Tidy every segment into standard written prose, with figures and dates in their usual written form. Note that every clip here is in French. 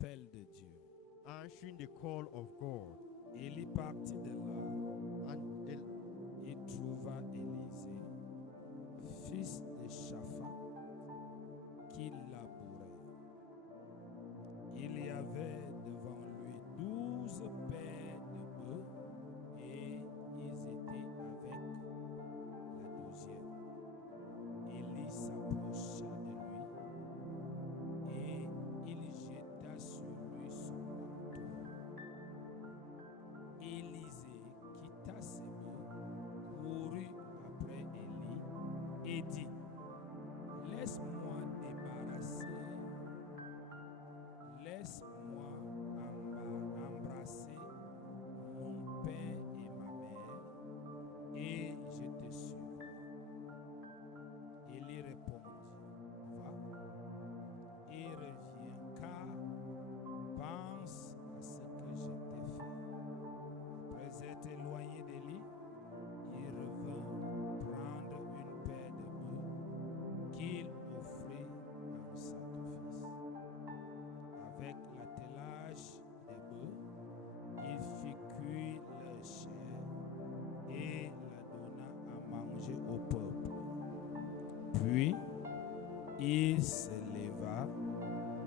l'appel de Dieu. answering the call of God. Élie partit de là And et trouva Élisée, fils de Shaphat, qui labourait. Il y avait devant lui 12 paires de bœufs et ils étaient avec la 12e. Élie s'approcha de lui et il jeta sur lui son manteau. Élisée quitta ses bœufs, courut après Élie et dit: Laisse-moi embrasser mon père et ma mère, et je te suivrai. Élie répondit: Va et reviens, car pense à ce que je t'ai fait. Après être éloigné d'Élie, il revint prendre une paire de bœufs qu'il offrit en sacrifice. Avec l'attelage des bœufs, il fit cuire leur chair et la donna à manger au peuple. Puis il se leva,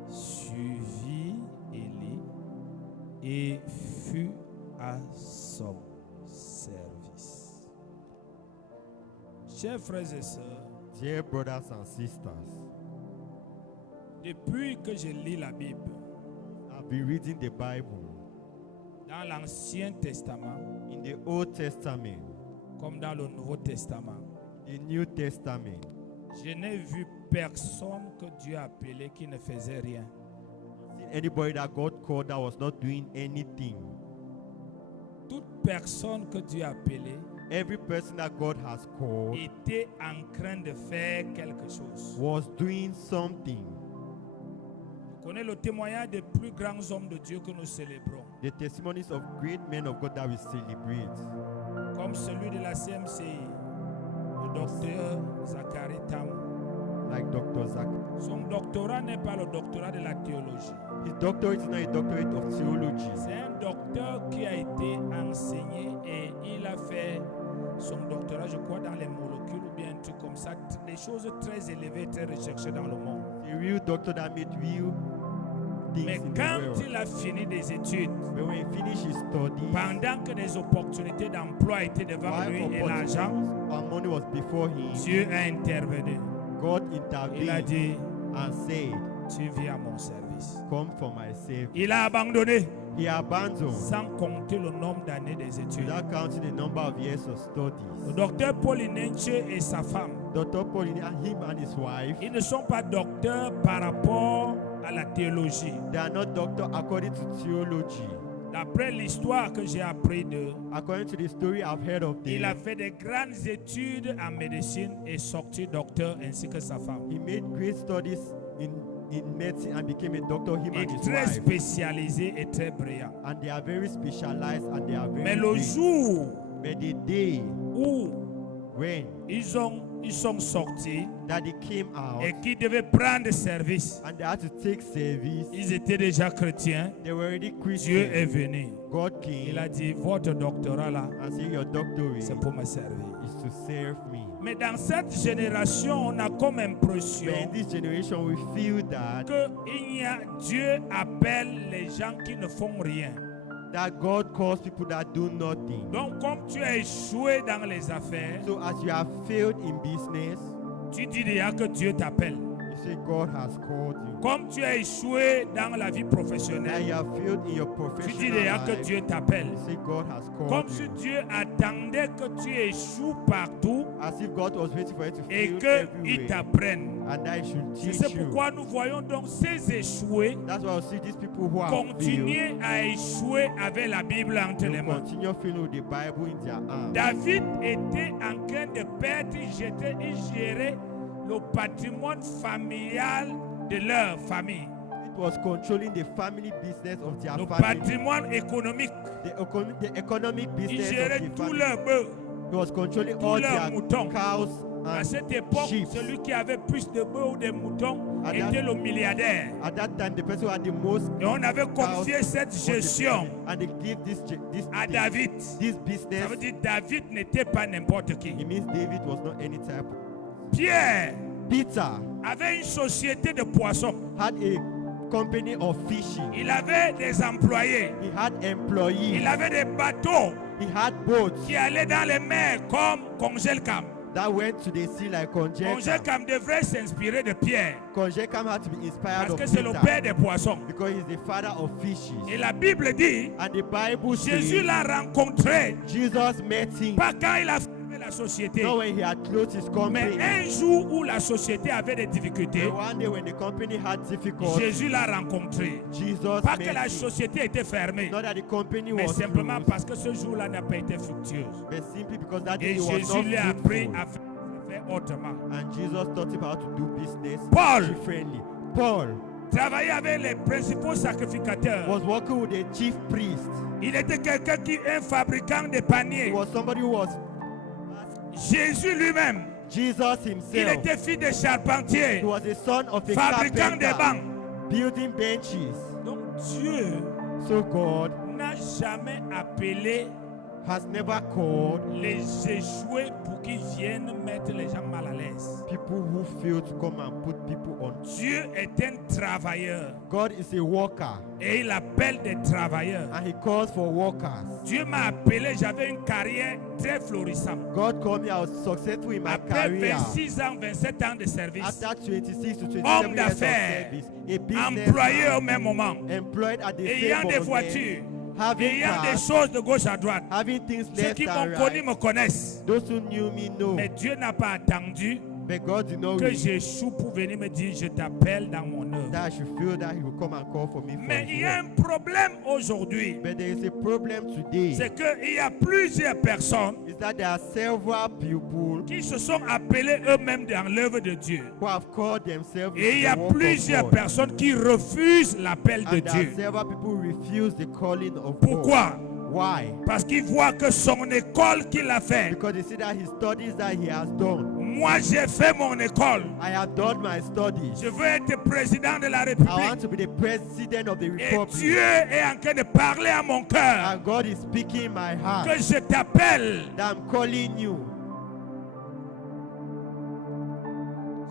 suivit Élie et fut à son service. Chers frères et sœurs, dear brothers and sisters, depuis que je lis la Bible, I've been reading the Bible dans l'Ancien Testament in the Old Testament, comme dans le Nouveau Testament, the New Testament. je n'ai vu personne que Dieu a appelé qui ne faisait rien. Seen anybody that God called that was not doing anything. Toute personne que Dieu a appelée Every person that God has called était en train de faire quelque chose. was doing something. On connaît le témoignage des plus grands hommes de Dieu que nous célébrons, The testimonies of great men of God that we celebrate, comme celui de la CMCI, le docteur Zachary Tam. like Dr. Zach. Son doctorat n'est pas le doctorat de la théologie. His doctorate is not a doctorate of theology. C'est un docteur qui a été enseigné et il a fait son doctorat, je crois, dans les molécules ou bien un truc comme ça, des choses très élevées, très recherchées dans le monde. A real doctor that made real things Mais in the quand world. il a fini des études, But when he finished his studies, pendant que des opportunités d'emploi étaient devant while lui et l'argent, opportunities and money was before him, Dieu a intervenu. God Il a intervened dit: and said, tu viens à mon service. come for my sake. Il a abandonné He abandoned, sans compter le nombre d'années des études. without counting the number of years of Le studies. docteur Paul Inenche et sa femme, Dr. Paul, and him and his wife, ils ne sont pas docteurs par rapport à la théologie. they are not doctors according to theology. D'après l'histoire que j'ai appris d'eux, According to the story I've heard of il a them, fait des grandes études en médecine et sorti docteur ainsi que sa femme. he made great studies in medicine and became a doctor, him Et and his très wife. spécialisé et très brillant. And they are very specialized and they are very Mais le great. jour But the day où when ils sont sortis that they came out et qu'ils devaient prendre service, and they had to take service, ils étaient déjà chrétiens. they were already Dieu est Christians. venu. God Il a came dit: votre doctorat là, and said, your doctorate c'est pour me servir. is to serve me. Mais dans cette génération, on a comme But impression in this generation, we feel that Dieu appelle les gens qui ne font rien. God calls people that do nothing. Donc, comme tu as échoué dans les affaires, So as you have failed in business, tu dis déjà que Dieu t'appelle. you say God has called you. Comme tu as échoué dans la vie Now professionnelle, you have failed in your tu dis professional déjà que life. Dieu t'appelle. You say God has Comme called si you. Dieu attendait que tu échoues partout As if God was waiting for you to et fail qu'il everywhere. t'apprenne. And that He should C'est teach you. pourquoi nous voyons donc ces échoués That's why I see these people who have failed. continuer à échouer avec la Bible entre les They mains. continue feeling with the Bible in their hands. David était en train de perdre, il gérait le patrimoine familial de leur famille, It was controlling the family business of their le family. patrimoine économique. The economic Il business gérait of the tous family. leurs bœufs. He was controlling tous all leurs their moutons. cows À and cette époque, sheep. celui qui avait plus de bœufs ou de moutons était le milliardaire. At that time, the person who had the most Et on avait confié cette was the gestion person. And they gave this à David. this Ça business. veut dire David n'était pas n'importe qui. It means David was not any type. Pierre Peter avait une société de poissons. had a company of fishing. Il avait des employés. He had employees. Il avait des bateaux He had boats qui allaient dans les mers comme Congelcam. that went to the sea like Conjecam. Congelcam devrait s'inspirer de Pierre Conjecam had to be inspired parce of que c'est le Peter père des poissons. because he's the father of fishes. Et la Bible dit, And the Bible Jésus says l'a rencontré Jesus met him pas quand il a fermé la société, not when he had closed his mais company. un jour où la société avait des difficultés, But one day when the company had difficulty, Jésus l'a rencontré. Jesus Pas que met la him. société était fermée, Not that the company mais was simplement closed, parce que ce jour-là n'a pas été fructueuse. but simply because that day Et he was Jésus not lui a appris fruitful. à faire autrement. And Jesus taught him how to do business Paul differently. Paul travaillait avec les principaux sacrificateurs. was working with the chief priest. Il était quelqu'un qui est un fabricant de He paniers. was somebody who was Jésus lui-même, Jesus il himself. était fils de charpentier, He was the son of a fabricant de carpenter, bancs. building benches. Donc Dieu So God n'a jamais appelé has never called les échoués pour qu'ils viennent mettre les gens mal à l'aise. people who fail to come and put people on. Dieu est un travailleur God is a worker et il appelle des travailleurs. and he calls for workers. Dieu m'a appelé, j'avais une carrière très florissante. God called me, I was successful in my Après career. 26 ans, 27 ans de service, After 26 to 27 homme years of d'affaires, service, a businessman, employé au même moment, employed at the ayant same des moment, voitures, having ayant des cars, choses de gauche à droite. having things Ceux left qui m'ont and connu right. me connaissent. Those who knew me know, Mais Dieu n'a pas attendu but God did not que wish j'échoue pour venir me dire je t'appelle dans mon œuvre. that I should feel that he will come and call for me for Mais his il y a work. un problème aujourd'hui. But there is a problem today. C'est qu'il y a plusieurs personnes Is that there are several people qui se sont appelés eux-mêmes dans l'œuvre de Dieu. who have called themselves Et il y the a work of plusieurs God. personnes qui refusent l'appel de And there are Dieu. several people who refuse the calling of Pourquoi? God. Why? Parce qu'ils voient que son école qu'il a fait. Because they see that his studies that he has done. Moi, j'ai fait mon école. I have done my studies. Je veux être président de la I République. want to be the president of the Et republic. Dieu est en train de parler à mon cœur. And God is speaking in my heart Que je t'appelle. that I'm calling you.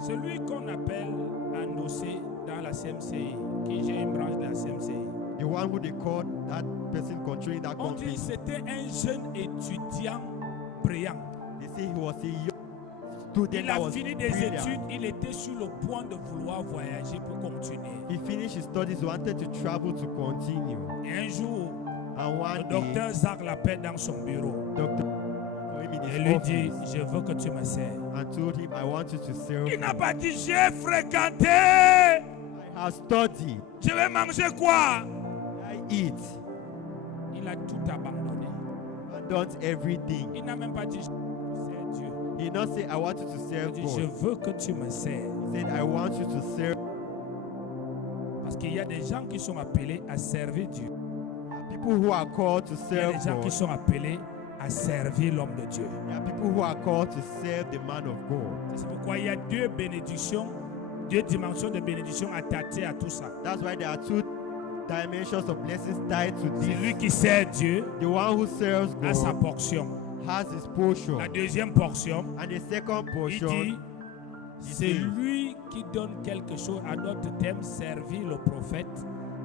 Celui qu'on appelle endossé dans la CMCI, qui j'ai une branche de la CMCI. The one who they called, that person controlling that On dit company. que c'était un jeune étudiant brillant. They say he was a young student Il that a was fini des brilliant. études, il était sur le point de vouloir voyager pour continuer. He finished his studies, wanted to travel to continue. Et un jour, And le one day, docteur Zach l'appelle dans son bureau Dr. called him in et his lui dit, office je veux que tu me sers. and told him, I want you to serve Il me. n'a pas dit, j'ai fréquenté. I have studied. Je vais manger quoi? I eat. Il a tout abandonné. And done everything. Il n'a même pas dit, je veux servir Dieu. He did not say, I want you to Il serve dit, je God. veux que tu me sers. He said, I want you to serve. Parce qu'il y a des gens qui sont appelés à servir Dieu. People who are called to Il y a serve des gens qui God. sont appelés à servir l'homme de Dieu. There are people who are called to serve the man of God. C'est pourquoi il y a deux bénédictions, deux dimensions de bénédiction attachées à tout ça. That's why there are two dimensions of blessings tied to C'est lui this. qui sert Dieu The one who serves a sa God portion. has his portion. La deuxième portion, And the second il portion, dit, he c'est says, lui qui donne quelque chose à notre thème, servir le prophète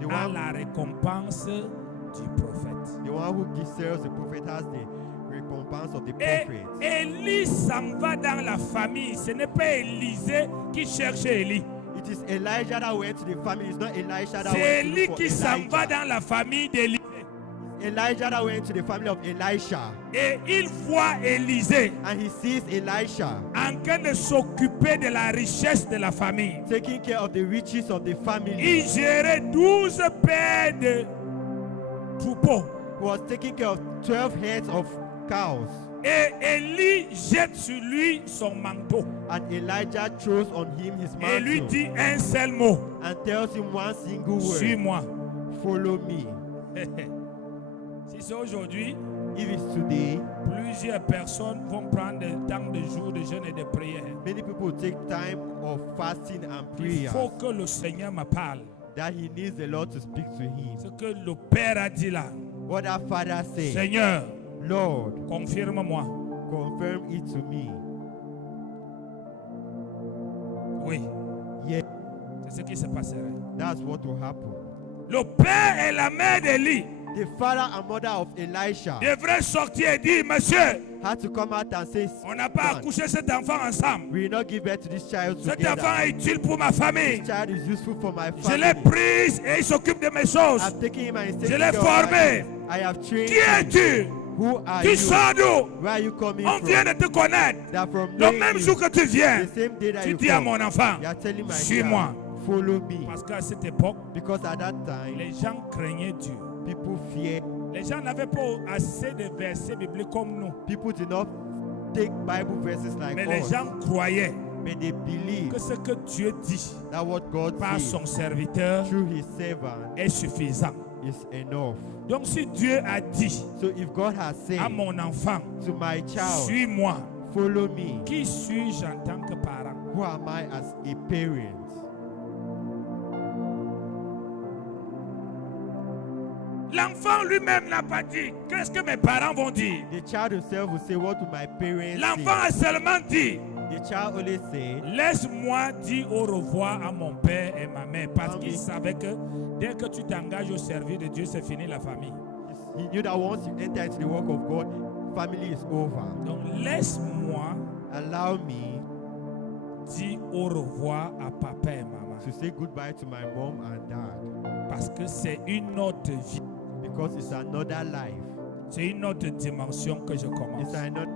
the à one, la récompense du prophète. the one who serves the prophet has the recompense of the Et prophet. Élie s'en va dans la famille. Ce n'est pas Élisée qui cherchait Élie. It is Elijah that went to the family. It's not Elisha that C'est went to Élie look for qui s'en va Elijah. dans la famille d'Élie. Elijah that went to the family of Elisha. Et il voit Élisée And he sees Elisha en train de s'occuper de la richesse de la famille. taking care of the riches of the family. Il gérait 12 paires de troupeaux. He was taking care of 12 heads of cows. Et Élie jette sur lui son manteau. And Elijah throws on him his Et lui mantle dit un seul mot. and tells him one single word. Suis-moi. Follow me. Si c'est aujourd'hui, If it's today, plusieurs personnes vont prendre des temps de jour de jeûne et de prière. many people take time of fasting and Il prayer. faut que le Seigneur me parle. That he needs the Lord to speak to him. Ce que le Père a dit là. What that father said, Seigneur, Lord, confirme-moi. confirm it to me. Oui, Yeah, c'est ce qui se passerait. that's what will happen. Le père et la mère d'Élie The father and mother of Elisha devraient sortir et dire, monsieur, had to come out and say, on n'a pas "Son, accouché cet enfant ensemble. we will not give birth to this child Cet together. enfant est utile pour ma famille. This child is useful for my Je l'ai family. prise et il s'occupe de mes choses. I've taken him and he's Je taking l'ai care of my formé. business. I have trained Qui him. es-tu? Who are Tu you? sors d'où? Where are you coming On vient from? de te connaître. That from Le knowing même you, jour que tu viens, the same day that tu you dis à come, mon enfant, you are telling my suis-moi. child, follow me. Parce qu'à cette époque, Because at that time, les gens craignaient Dieu. people fear. Les gens n'avaient pas assez de versets bibliques comme nous. People do not take Bible verses like Mais les us, gens croyaient but they believe que ce que Dieu dit that what God par says son serviteur through his servant est suffisant. is enough. Donc si Dieu a dit So if God has said à mon enfant, to my child, suis-moi, follow me, qui suis-je en tant que parent? who am I as a parent? L'enfant lui-même n'a pas dit, qu'est-ce que mes parents vont dire? The child himself will say, what do my parents L'enfant a say? seulement dit, The child only said, laisse-moi dire au revoir à mon père et ma mère, parce qu'il savait que dès que tu t'engages au service de Dieu, c'est fini la famille. he knew that once you enter into the work of God, family is over. Donc laisse-moi Allow me dire au revoir à papa et maman, to say goodbye to my mom and dad, parce que c'est une autre vie, because it's another life. c'est une autre dimension que je It's commence. not,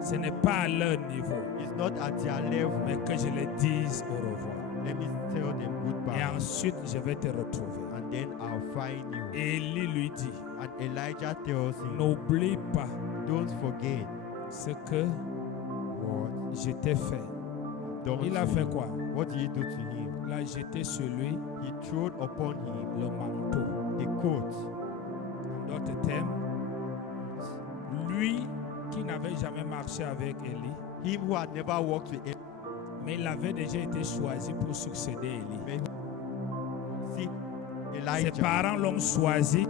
Ce n'est pas à leur niveau, it's not at their level. mais que je les dise au revoir. Let me tell them Et goodbye, ensuite, je vais te retrouver. and then I'll find you. Élie lui dit, And Elijah tells him, n'oublie pas don't forget ce que what je t'ai fait. done Il a to fait you. quoi? What did he do to him? Il a jeté sur lui He threw upon him le manteau. a coat. En d'autres termes, lui qui n'avait jamais marché avec Élie, Him who had never walked with him, mais il avait déjà été choisi pour succéder Élie. may see Ses Elijah. parents l'ont choisi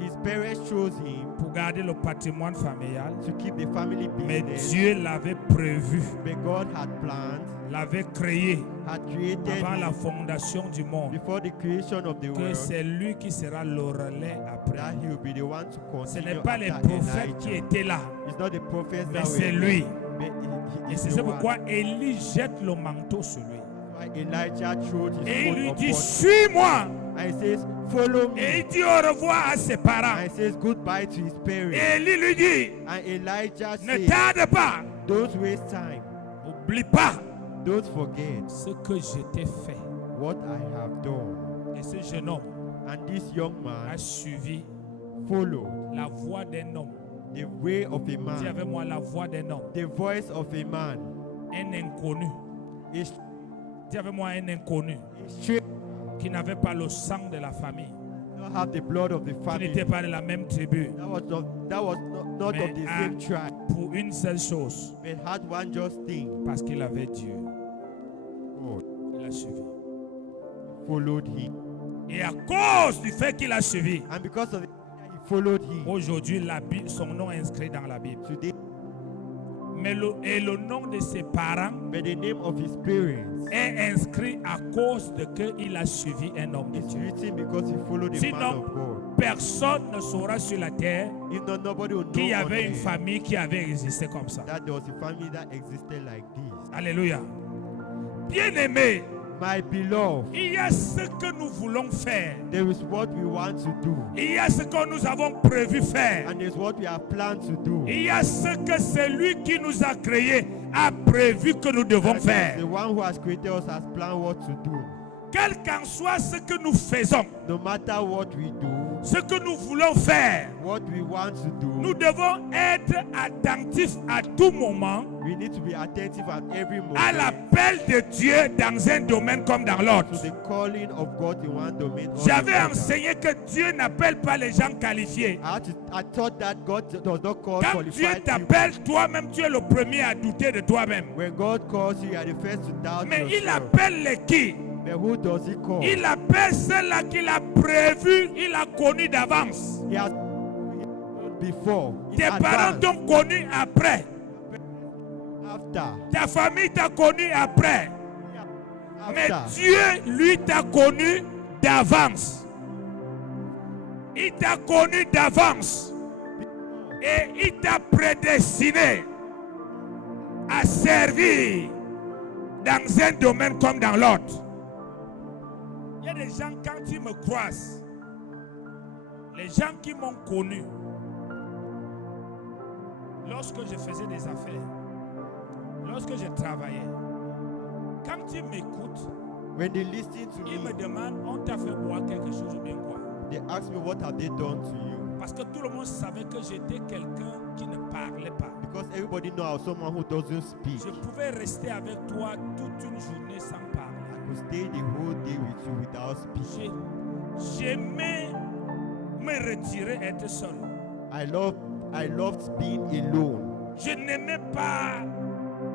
His parents chose him pour garder le patrimoine familial, to keep the family mais business, Dieu l'avait prévu, but God had planned, l'avait créé had created avant la him fondation du monde, before the creation of the que world, c'est lui qui sera le relais après. that he will be the one to Ce continue n'est pas les after prophètes qui Elijah. étaient là, It's not the prophets mais that c'est were lui. there, but he Et is c'est the pourquoi one. Élie jette le manteau sur lui. Why Elijah threw his Et il lui coat dit, upon him. suis-moi. And he says, follow Et me. il dit au revoir à ses parents. And he says goodbye to his parents. Et Élie lui dit, And Elijah ne says, tarde pas. don't waste time. N'oublie pas Don't forget ce que je t'ai fait. what I have done. Et ce jeune homme And this young a man suivi followed la voix d'un homme. the way of a Dis man, avec moi la voix d'un homme. the voice of a man. Un inconnu. Is Dis avec moi un inconnu straight, qui n'avait pas le sang de la famille, not have the blood of the qui family. n'était pas de la même tribu, That was not Mais of the un- same tribe, pour une seule chose, but had one just thing. parce qu'il avait Dieu. God Il a suivi. followed him. Et à cause du fait qu'il a suivi, And because of it, he followed him. aujourd'hui la Bible, son nom est inscrit dans la Bible. Today, Mais le nom de ses parents but the name of his parents est inscrit à cause de qu'il a suivi un homme de is Dieu. written because he followed the man Sinon, of God. personne ne saura sur la terre If not, nobody will qu'il y know on avait une earth famille qui avait existé comme ça. that there was a family that existed like this. Alléluia. Bien-aimé, My beloved, il y a ce que nous voulons faire. there is what we want to do, Il y a ce que nous avons prévu faire. and there's what we have planned to do. Il y a ce que celui qui nous a créés a prévu que nous devons And faire. the one who has created us has planned what to do. Quel qu'en soit ce que nous faisons, No matter what we do, ce que nous voulons faire, what we want to do, nous devons être attentifs à tout moment we need to be attentive at every moment à l'appel de Dieu dans un domaine comme dans to l'autre. the calling of God in one domain or J'avais the other. enseigné que Dieu n'appelle pas les gens qualifiés. I thought that God does not call Quand Dieu qualified people. t'appelle, toi-même, tu es le premier à douter de toi-même. When God calls you, you are the first to doubt Mais il yourself. appelle les qui? But who does he call? Il appelle ceux-là qu'il a prévus, il a connu d'avance. He has before, in Tes parents advance, t'ont connu après. after, Ta famille t'a connu après. Mais after. Dieu, lui, t'a connu d'avance. Il t'a connu d'avance. Et il t'a prédestiné à servir dans un domaine comme dans l'autre. Il y a des gens, quand ils me croisent, les gens qui m'ont connu, lorsque je faisais des affaires, lorsque je travaillais, quand ils m'écoutent, When they listen to ils me me, demandent, on t'a fait boire quelque chose ou bien quoi? they ask me, what have they done to you? Parce que tout le monde savait que j'étais quelqu'un qui ne parlait pas. Because everybody knows someone who doesn't speak. Je pouvais rester avec toi toute une journée sans parler. I could stay the whole day with you without speaking. J'aimais me retirer, être seul. I loved being alone. Je n'aimais pas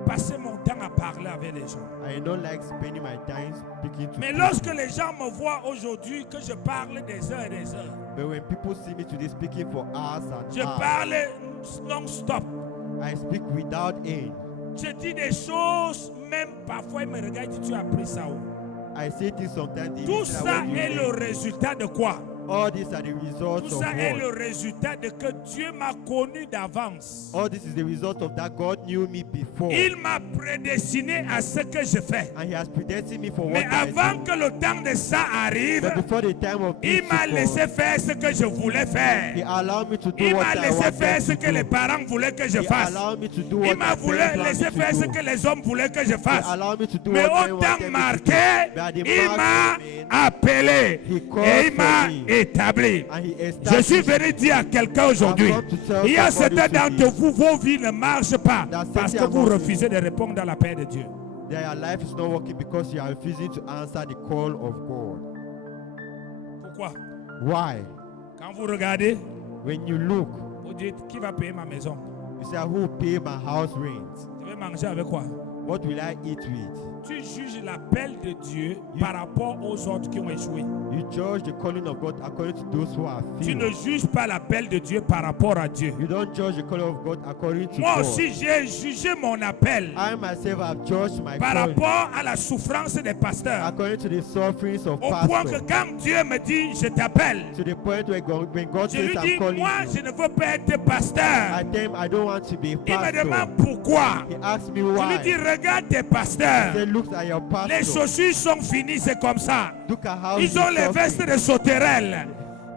passer mon temps à parler avec les gens. I don't like spending my time speaking to Mais people. lorsque les gens me voient aujourd'hui que je parle des heures et des heures, But when people see me today speaking for hours and je hours, parle non-stop. I speak without end. Je dis des choses, même parfois ils me regardent et disent, tu as appris ça où? I say things sometimes. They Tout listen, ça "Where do you est le learn?" résultat de quoi? All these are the Tout results of ça est le what? résultat de que Dieu m'a connu d'avance. All this is the result of that God knew me before. Il m'a prédestiné à ce que je fais. And He has predestined me for what Mais I avant do. que le temps de ça arrive, But before the time of this il m'a to laissé come, faire ce que je voulais He faire. allowed me to do Il what m'a I laissé faire wanted ce to que les do. parents voulaient que je He fasse. allowed me to do what Il m'a my parents laissé wanted faire ce to que do. les hommes voulaient que je He fasse. allowed me to do Mais what au I temps wanted me to marqué, do. But at the il m'a marked moment, appelé He called et il for m'a me. établi. And He Je suis established venu dire à quelqu'un aujourd'hui, I've come to tell il y a somebody certains today d'entre vous, vos vies ne marchent pas that parce que certain vous among you- refusez de répondre à l'appel de Dieu. that your life is not working because you are refusing to answer the call of God. Pourquoi? Why? Quand vous regardez, When you look, vous dites, qui va payer ma maison? you say, who will pay my house rent? Je vais manger avec quoi? What will I eat with? Tu juges l'appel de Dieu par rapport aux autres qui ont échoué. You judge the calling of God according to those who are Tu ne failed. juges pas l'appel de Dieu par rapport à Dieu. You don't judge the calling of God according to Moi God. aussi, j'ai jugé mon appel I myself have judged my par calling rapport à la souffrance des pasteurs. according to the sufferings of Au point que pastors. quand Dieu me dit, je t'appelle, To the point where when God je says lui I'm dis, calling moi, you, je ne veux pas être I pasteur. tell him I don't want to be a Il me pastor. demande pourquoi. He asks me Je lui why. dis, regarde tes He pasteurs. said, look at your Les pastor. chaussures sont finies, c'est comme ça. Look at how Ils ont les he's vestes suffering. de sauterelles.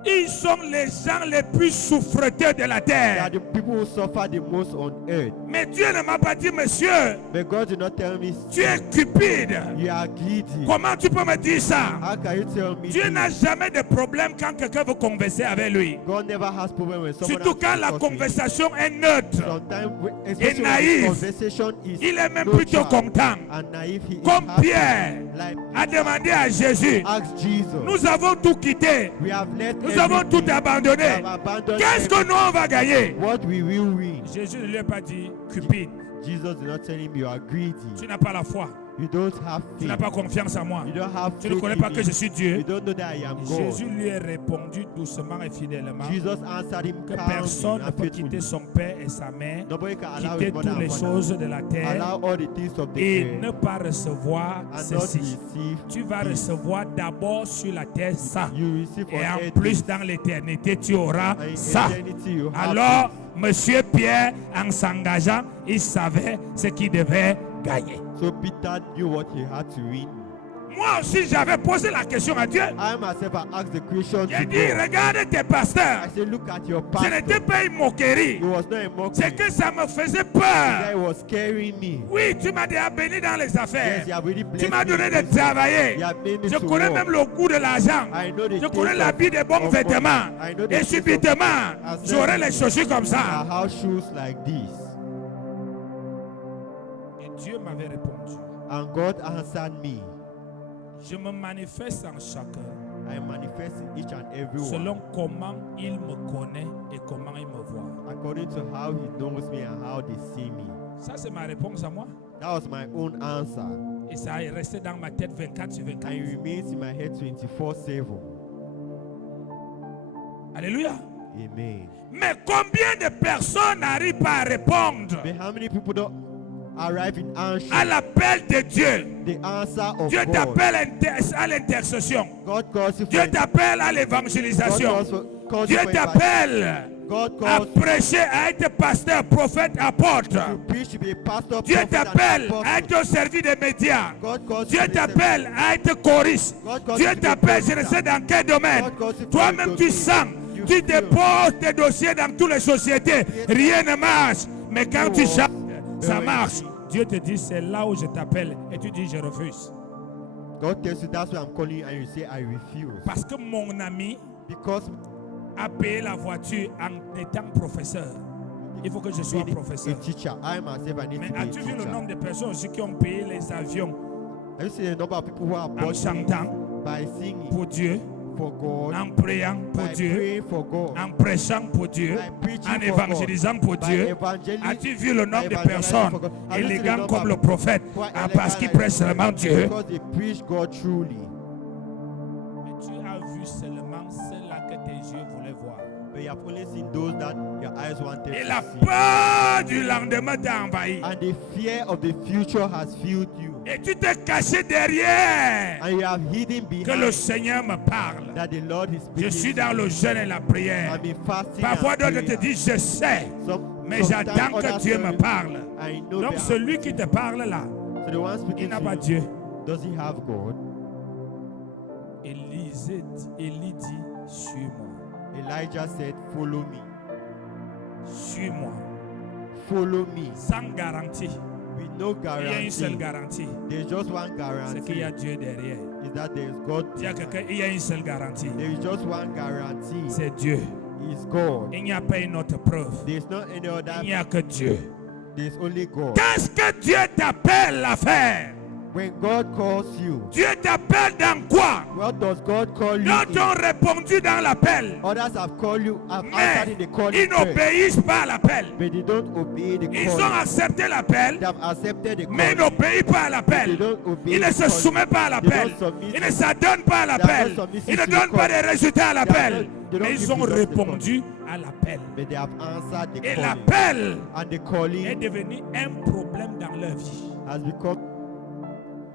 Ils sont les gens les plus souffreteux de la They are terre. the people who suffer the most on earth. Mais Dieu ne m'a pas dit, monsieur, But God did not tell me tu es cupide. you are greedy. Comment tu peux me dire ça? How can you tell me Dieu this? n'a jamais de problème quand quelqu'un veut converser avec lui. God never has problem when someone Surtout quand has la to talk to him. conversation est neutre. Sometimes, especially when naïf. the conversation is Il est même no plutôt child content. and naive, he is Comme happy. Pierre Like a demandé à Jésus, ask Jesus. nous avons tout quitté. We have left Nous avons tout everything. We abandonné. have abandoned Qu'est-ce que nous on va gagner? what we will win. Jésus ne lui a pas dit, cupide, Jesus did not tell him you are greedy. tu n'as pas la foi. You don't have Tu n'as faith. pas confiance en moi. You don't have Tu ne faith connais in pas que je me. suis You Dieu. don't know that I am God. Jésus lui a répondu doucement et fidèlement Jesus answered him que calmly personne ne and peut faithfully. quitter son père et sa mère, Nobody can allow quitter his mother toutes les and father. choses de la terre Allow all the things of the et earth ne pas recevoir and not ceci. receive. Tu vas recevoir d'abord sur la terre ça. You receive Et on en earth plus, this. dans l'éternité, tu auras And in ça. eternity you have Alors, this. Monsieur Pierre, en s'engageant, il savait ce qu'il devait gagner. So Peter knew what he had to win. moi aussi, j'avais posé la question à Dieu. I myself I asked the question J'ai to dit, God. regarde tes pasteurs. I said, look at your Ce n'était pastor. pas une moquerie. It was not a C'est mockery. que ça me faisait That peur. was scaring me. Oui, tu m'as déjà béni dans les affaires. Yes, you have really blessed Tu m'as me donné in de business. travailler. You have made me Je to connais work. même le goût de l'argent. I know the Je taste connais of- l'habit des bons of money. vêtements. I know the Et taste of- subitement, I said, j'aurai les chaussures comme I ça. have shoes like this. Et Dieu m'avait répondu. And God answered me. Je me manifeste en chacun I manifest in each and every one selon comment il me connaît et comment il me voit. according to how He knows me and how they see me. Ça, c'est ma réponse à moi. That was my own answer. Et ça est resté dans ma tête 24 sur 24. And it remains in my head 24/7. Alléluia. Amen. Mais combien de personnes n'arrivent pas à répondre But how many people don't arrive in answer à l'appel de Dieu? the answer of Dieu God? t'appelle à l'intercession. God calls you for Dieu t'appelle à God l'évangélisation. calls Dieu you for evangelism. t'appelle God à calls you prêcher, à être pasteur, prophète, apôtre. to preach, to be a pastor, Dieu prophet, and t'appelle apostle. à être au service des médias. God calls Dieu you to be t'appelle à être choriste. God calls Dieu you to be t'appelle, je a ne sais dans quel domaine. God calls you for Toi-même, a tu domain. sens, You tu feel. déposes tes dossiers dans toutes les sociétés. Rien ne marche. Mais quand tu Oh. chantes, ça Oui. marche. Dieu te dit, c'est là où je t'appelle. Et tu dis, je refuse. God tells you that's why I'm calling you, and you say I refuse. Parce que mon ami Because a payé la voiture en étant professeur. Il faut que je sois being professeur. a teacher, I myself I need Mais to be a as-tu vu le teacher. nombre de personnes aussi qui ont payé les avions Have you seen the number of people who are en bought chantant by singing pour Dieu, for God, en priant pour by Dieu, praying for God, en prêchant pour Dieu, by preaching en for évangélisant pour God, by Dieu? evangelism? As-tu vu le nombre de evangelizing personnes for God? Have you seen the élégants number comme of le prophète who are parce qu'ils elegant prêchent seulement Dieu? because they preach God truly? Mais tu as vu seulement ceux-là que tes yeux voulaient voir. But you have only seen those that your eyes wanted Et to la see. peur du lendemain t'a envahi. And the fear of the future has filled you. Et tu t'es caché derrière And you have hidden que le behind Seigneur me parle. that the Lord is Je speaking. suis dans le jeûne et la prière. I'm in fasting Parfois and d'autres te prayer. disent, je sais, mais Sometimes j'attends que others Dieu tell me you, parle. I know Donc they are- celui qui te parle là, So the one il speaking n'a to pas you, Dieu. does he have God? Élie dit, suis-moi, Elijah said, follow me. suis-moi, Follow me. sans garantie. With no Il y a une seule guarantee. garantie, There's just one c'est qu'il y a guarantee. Dieu derrière. Is that there is God. Dis à quelqu'un, il y a une seule garantie, There is just one guarantee. c'est Dieu. Is God. Il n'y a pas une autre preuve. There's not any Il other. n'y a que Dieu. There's only God. Qu'est-ce que Dieu t'appelle à faire? When God calls you, Dieu t'appelle dans quoi? what does God call you? D'autres ont répondu dans l'appel, Others have called you, have mais answered in the calling ils prayer, n'obéissent pas à l'appel. but they don't obey the Ils ont calling. accepté l'appel, They have accepted the mais ils calling. n'obéissent pas à They l'appel. don't obey Ils ne the se calling. soumettent pas à l'appel. They don't submit. Ils ne s'adonnent pas à They are l'appel. not submissive Ils ne to the donnent pas calling. des résultats à l'appel. They don't Mais ils give ont results to the répondu à l'appel. But they have answered the Et calling. l'appel And the est calling devenu un problème dans leur vie. has become,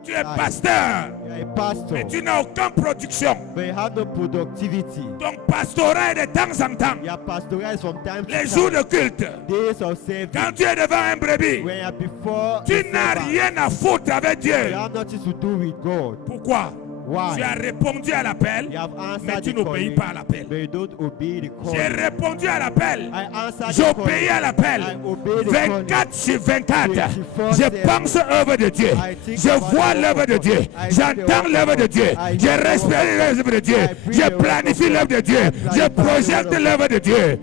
Tu es pasteur, you are a pastor, mais tu n'as aucune production. but you have no productivity. Ton pastorat est de temps en temps. You are pastoral from time Les to jours time. de culte, Days of service. quand tu es devant un brebis, When you are before tu the n'as servant, rien à foutre avec Dieu. you have nothing to do with God. Pourquoi? Why? Tu as répondu à l'appel, You have mais answered tu the n'obéis calling, pas à l'appel. but you don't obey the J'ai calling. répondu à l'appel. I answered the J'obéis calling. à l'appel. I obey the calling. 24 sur 24. 24/7. Je pense l'œuvre de Dieu. I think Je about vois the l'œuvre work de of Dieu. God. I see the J'entends work l'œuvre of de God. Dieu. I Je hear the work respecte of God. l'œuvre de Dieu. I breathe Je the work planifie of l'œuvre de God. Dieu. I Je planify the projette word of l'œuvre de Dieu.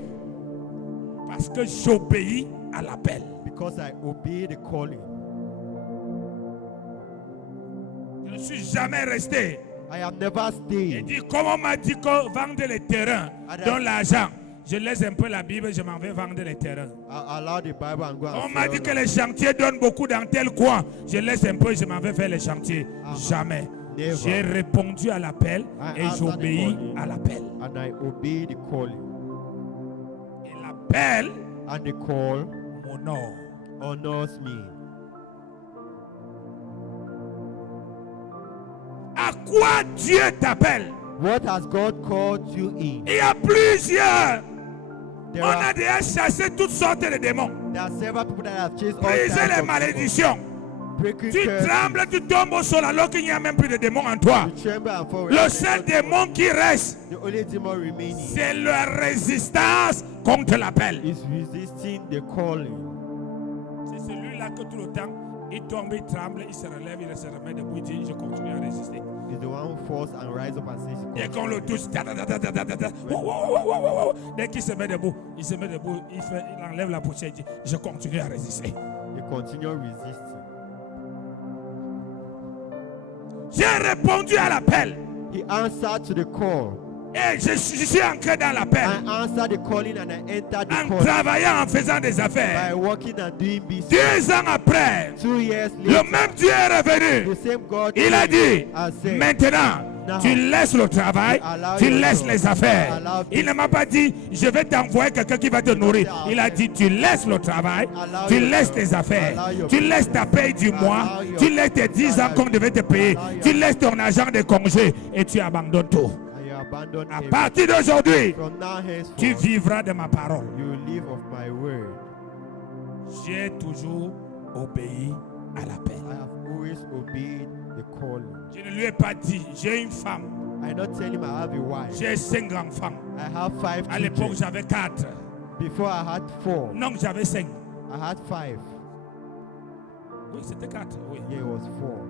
Parce que j'obéis à l'appel. Because I obey the calling. Je ne suis jamais resté. I have never Il stayed. dit, comme on m'a dit que vendre les terrains, donne l'argent. Je laisse un peu la Bible, je m'en vais vendre les terrains. I allow the Bible and go and On m'a sell dit que them. les chantiers donnent beaucoup dans tel coin. Je laisse un peu, je m'en vais faire les chantiers. Jamais. Never. J'ai répondu à l'appel I et answered the j'obéis calling. à l'appel. And I obey the calling. Et l'appel And the call m'honore. honors me. À quoi Dieu t'appelle? What has God called you in? Il y a plusieurs. There On a are, déjà chassé toutes sortes de démons. there are several people that have chased all Brisé types les of malédictions. people. breaking Tu curses. trembles, tu tombes au sol alors qu'il n'y a même plus de démons en toi. You tremble and fall. Le seul démon qui reste, The only demon remaining c'est la résistance contre l'appel. is resisting the calling. C'est celui-là que tout le temps, il tombe, il tremble, il se relève, il se remet debout, il dit, je continue à résister. Is the one who falls and rise up and says, Dès qu'on le touche, dès qu'il se met debout, il enlève la poussière, il dit, je continue à résister. They continue resisting. J'ai répondu à l'appel He answered to the call. et je suis entré dans l'appel I answered the calling and I entered the en calling travaillant, en faisant des by affaires. working and doing business. 2 ans après, 2 years le later, même Dieu est revenu. the same God Il a dit, has said, maintenant, tu laisses le travail, tu laisses les affaires. Il ne m'a pas dit, je vais t'envoyer quelqu'un qui va te nourrir. Il a dit, tu laisses le travail, tu laisses les affaires, tu laisses ta paye du mois, tu laisses tes 10 ans qu'on devait te payer, tu laisses ton argent de congé et tu abandonnes tout. and you abandon À everything. partir d'aujourd'hui, From now tu henceforth, vivras de ma parole. you will live of my word. J'ai toujours obéi à l'appel. I have always obeyed the calling. Je ne lui ai pas dit, j'ai une femme, I not tell him I have a wife. j'ai 5 enfants. I have 5 À l'époque, children. j'avais 4. Before I had 4. Non, j'avais 5. I had 5. Oui, c'était 4. Oui. Yeah, it was 4.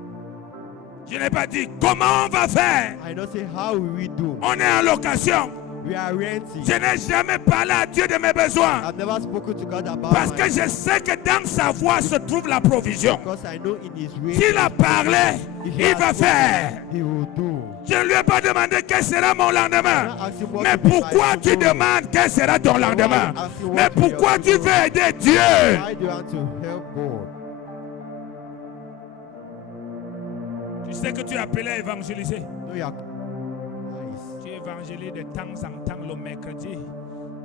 Je n'ai pas dit comment on va faire. I not say how will we do. On est en location. We are renting. Je n'ai jamais parlé à Dieu de mes besoins. I've never spoken to God about Parce my que je sais que dans sa voix se trouve la provision. because I know in His way S'il a parlé, if he il has va spoken, faire. He will do. Je ne lui ai pas demandé quel sera mon lendemain. Ask him what Mais will be my pourquoi tu tomorrow. demandes quel sera ton lendemain? Mais pourquoi tu veux aider Dieu? Why do you want to help God? Tu sais que tu es appelé à évangéliser. No, you are nice. Tu évangélises de temps en temps le mercredi.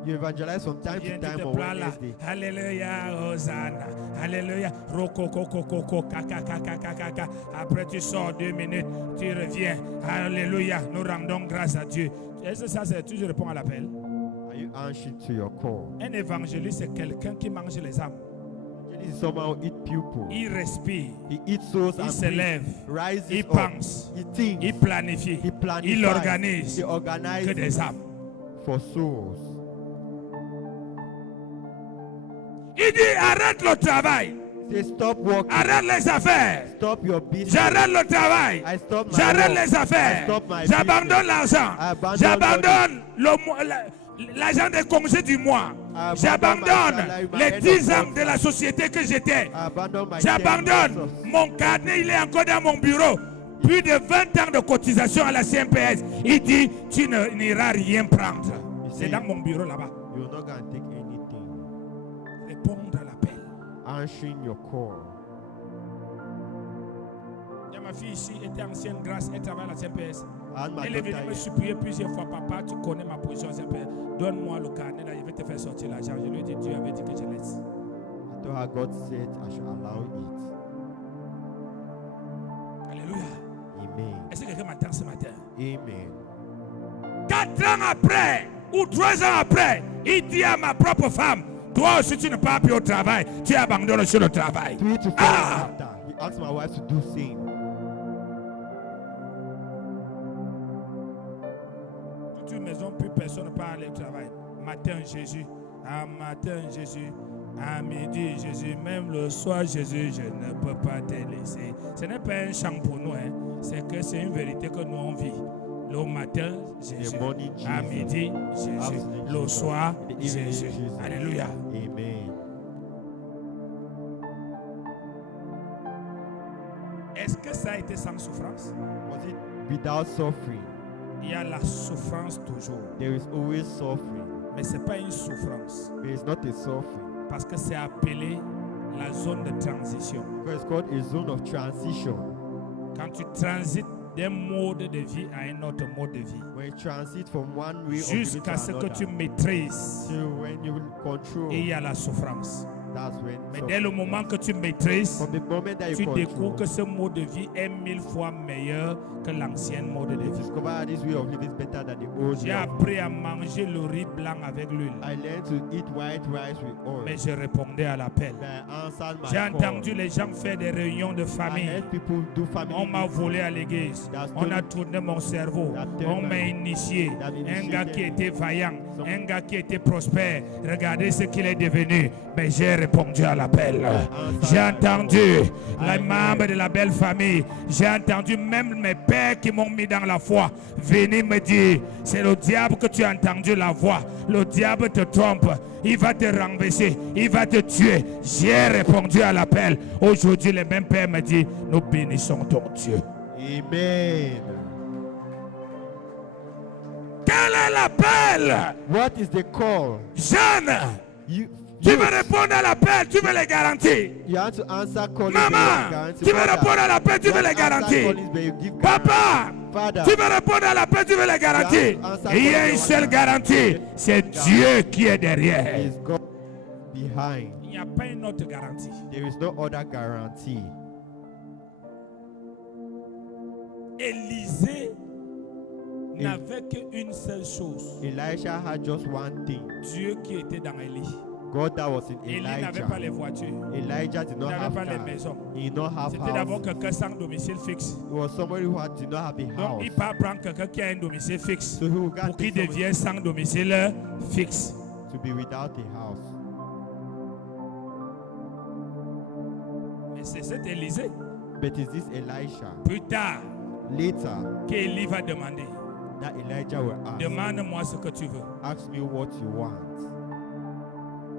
You evangelize from time Viens, to tu time te on plains là. Wednesday. Alléluia, Hosanna. Alléluia. Rokokokokoko, kaka. Après, tu sors 2 minutes, tu reviens. Alléluia. Nous rendons grâce à Dieu. Est-ce que ça, c'est tu réponds à l'appel? Are you answering to your call? Un évangéliste, c'est quelqu'un qui mange les âmes. Evangelist is someone who eat people. Il respire, He eats souls il and se lève, rises il up. pense, He thinks. il planifie, He planifies. il organise He que organizes des âmes. for souls. Il dit arrête le travail, Say stop working. arrête les affaires. Stop your business. J'arrête le travail. I stop my J'arrête work. les affaires. I stop my J'abandonne l'argent. I abandon J'abandonne l'argent des congés du mois. abandon J'abandonne my salary, my les head 10 of ans de la société que j'étais. I abandon my J'abandonne mon carnet, il est encore dans mon bureau. Plus de 20 ans de cotisation à la CNPS. Il dit, tu n'iras rien prendre. C'est dans mon bureau là-bas. You're not going to take anything. Répondre à l'appel. Answering your call. Il y a ma fille ici, était ancienne grâce, elle travaille à la CNPS. And my Elle est venue daughter me is- supplier plusieurs fois, papa, tu connais ma position, CNPS. Donne-moi le carnet, là, je vais te faire sortir l'argent. Je lui ai dit, Dieu avait dit que je laisse. I told her God said I should allow it. Alléluia. Amen. Est-ce que quelqu'un m'entend ce matin? Amen. 4 ans après, ou 3 ans après, il dit à ma propre femme, toi aussi tu ne pars plus au travail, tu abandonnes sur le travail. 3 to 4 Ah! after, he asked my wife to do same. Toute une maison, plus personne ne part aller au travail. Matin, Jésus. À matin, Jésus. À midi, Jésus. Même le soir, Jésus, je ne peux pas te laisser. Ce n'est pas un chant pour nous, hein. C'est que c'est une vérité que nous on vit. Le matin, Jésus. The morning, Jesus. À midi, Jésus. Afternoon, Le Jesus. soir, In the evening, Jésus. Jesus. Alléluia. Amen. Est-ce que ça a été sans souffrance? Was it without suffering? Il y a la souffrance toujours. There is always suffering. Mais ce n'est pas une souffrance. But it's not a suffering. Parce que c'est appelé la zone de transition. Because it's called a zone of transition. Quand tu transites d'un mode de vie à un autre mode de vie. When you transit from one way of living to Jusqu'à ce que another. tu maîtrises. So when you will control, Et il y a la souffrance. That's when. Mais dès le moment que tu maîtrises, From the moment that you tu découvres control, que ce mode de vie est 1000 fois meilleur que l'ancien mode de you vie. discover that this way of living is better than the old J'ai way. appris à manger le riz blanc avec l'huile. I learned to eat white rice with oil. Mais je répondais à l'appel. But I answered my J'ai call. entendu les gens faire des réunions de I famille. heard people do family On m'a meetings. volé à l'église. On a tourné mon cerveau. On m'a initié. Un gars qui était vaillant. Un gars qui était prospère. Regardez ce qu'il est devenu. Mais j'ai répondu à l'appel. J'ai entendu les membres de la belle famille. J'ai entendu même mes pères qui m'ont mis dans la foi venir me dire, c'est le diable que tu as entendu la voix. Le diable te trompe. Il va te renverser. Il va te tuer. J'ai répondu à l'appel. Aujourd'hui, les mêmes pères me disent, nous bénissons ton Dieu. Amen. Quel est l'appel? What is the call? Jeune, You, tu you, veux répondre à l'appel, tu veux les garanties. you have to answer calling. Maman, tu veux répondre à l'appel, tu veux les garanties. Papa, Father, tu veux répondre à l'appel, tu veux les garanties. Il y a une seule garantie, c'est Dieu qui est derrière. is God behind. Il n'y a pas une autre garantie. There is no other guarantee. Élisée n'avait qu'une seule chose. Elijah had just one thing. Dieu qui était dans Élie. God that was in Élie n'avait pas les Elijah. voitures. Elijah did Il not n'avait have pas les cars. maisons. He did not have C'était d'abord house. quelqu'un sans domicile fixe. It was somebody who did not have a Donc house. il peut prendre quelqu'un qui a un domicile fixe So he will pour get qu'il somebody devienne sans domicile fixe. to be without a house. Mais c'est cet Élisée, But is this Elisha? plus tard, Later, qu'Élie va demander, that Elijah will ask, demande-moi ce que tu veux. ask me what you want.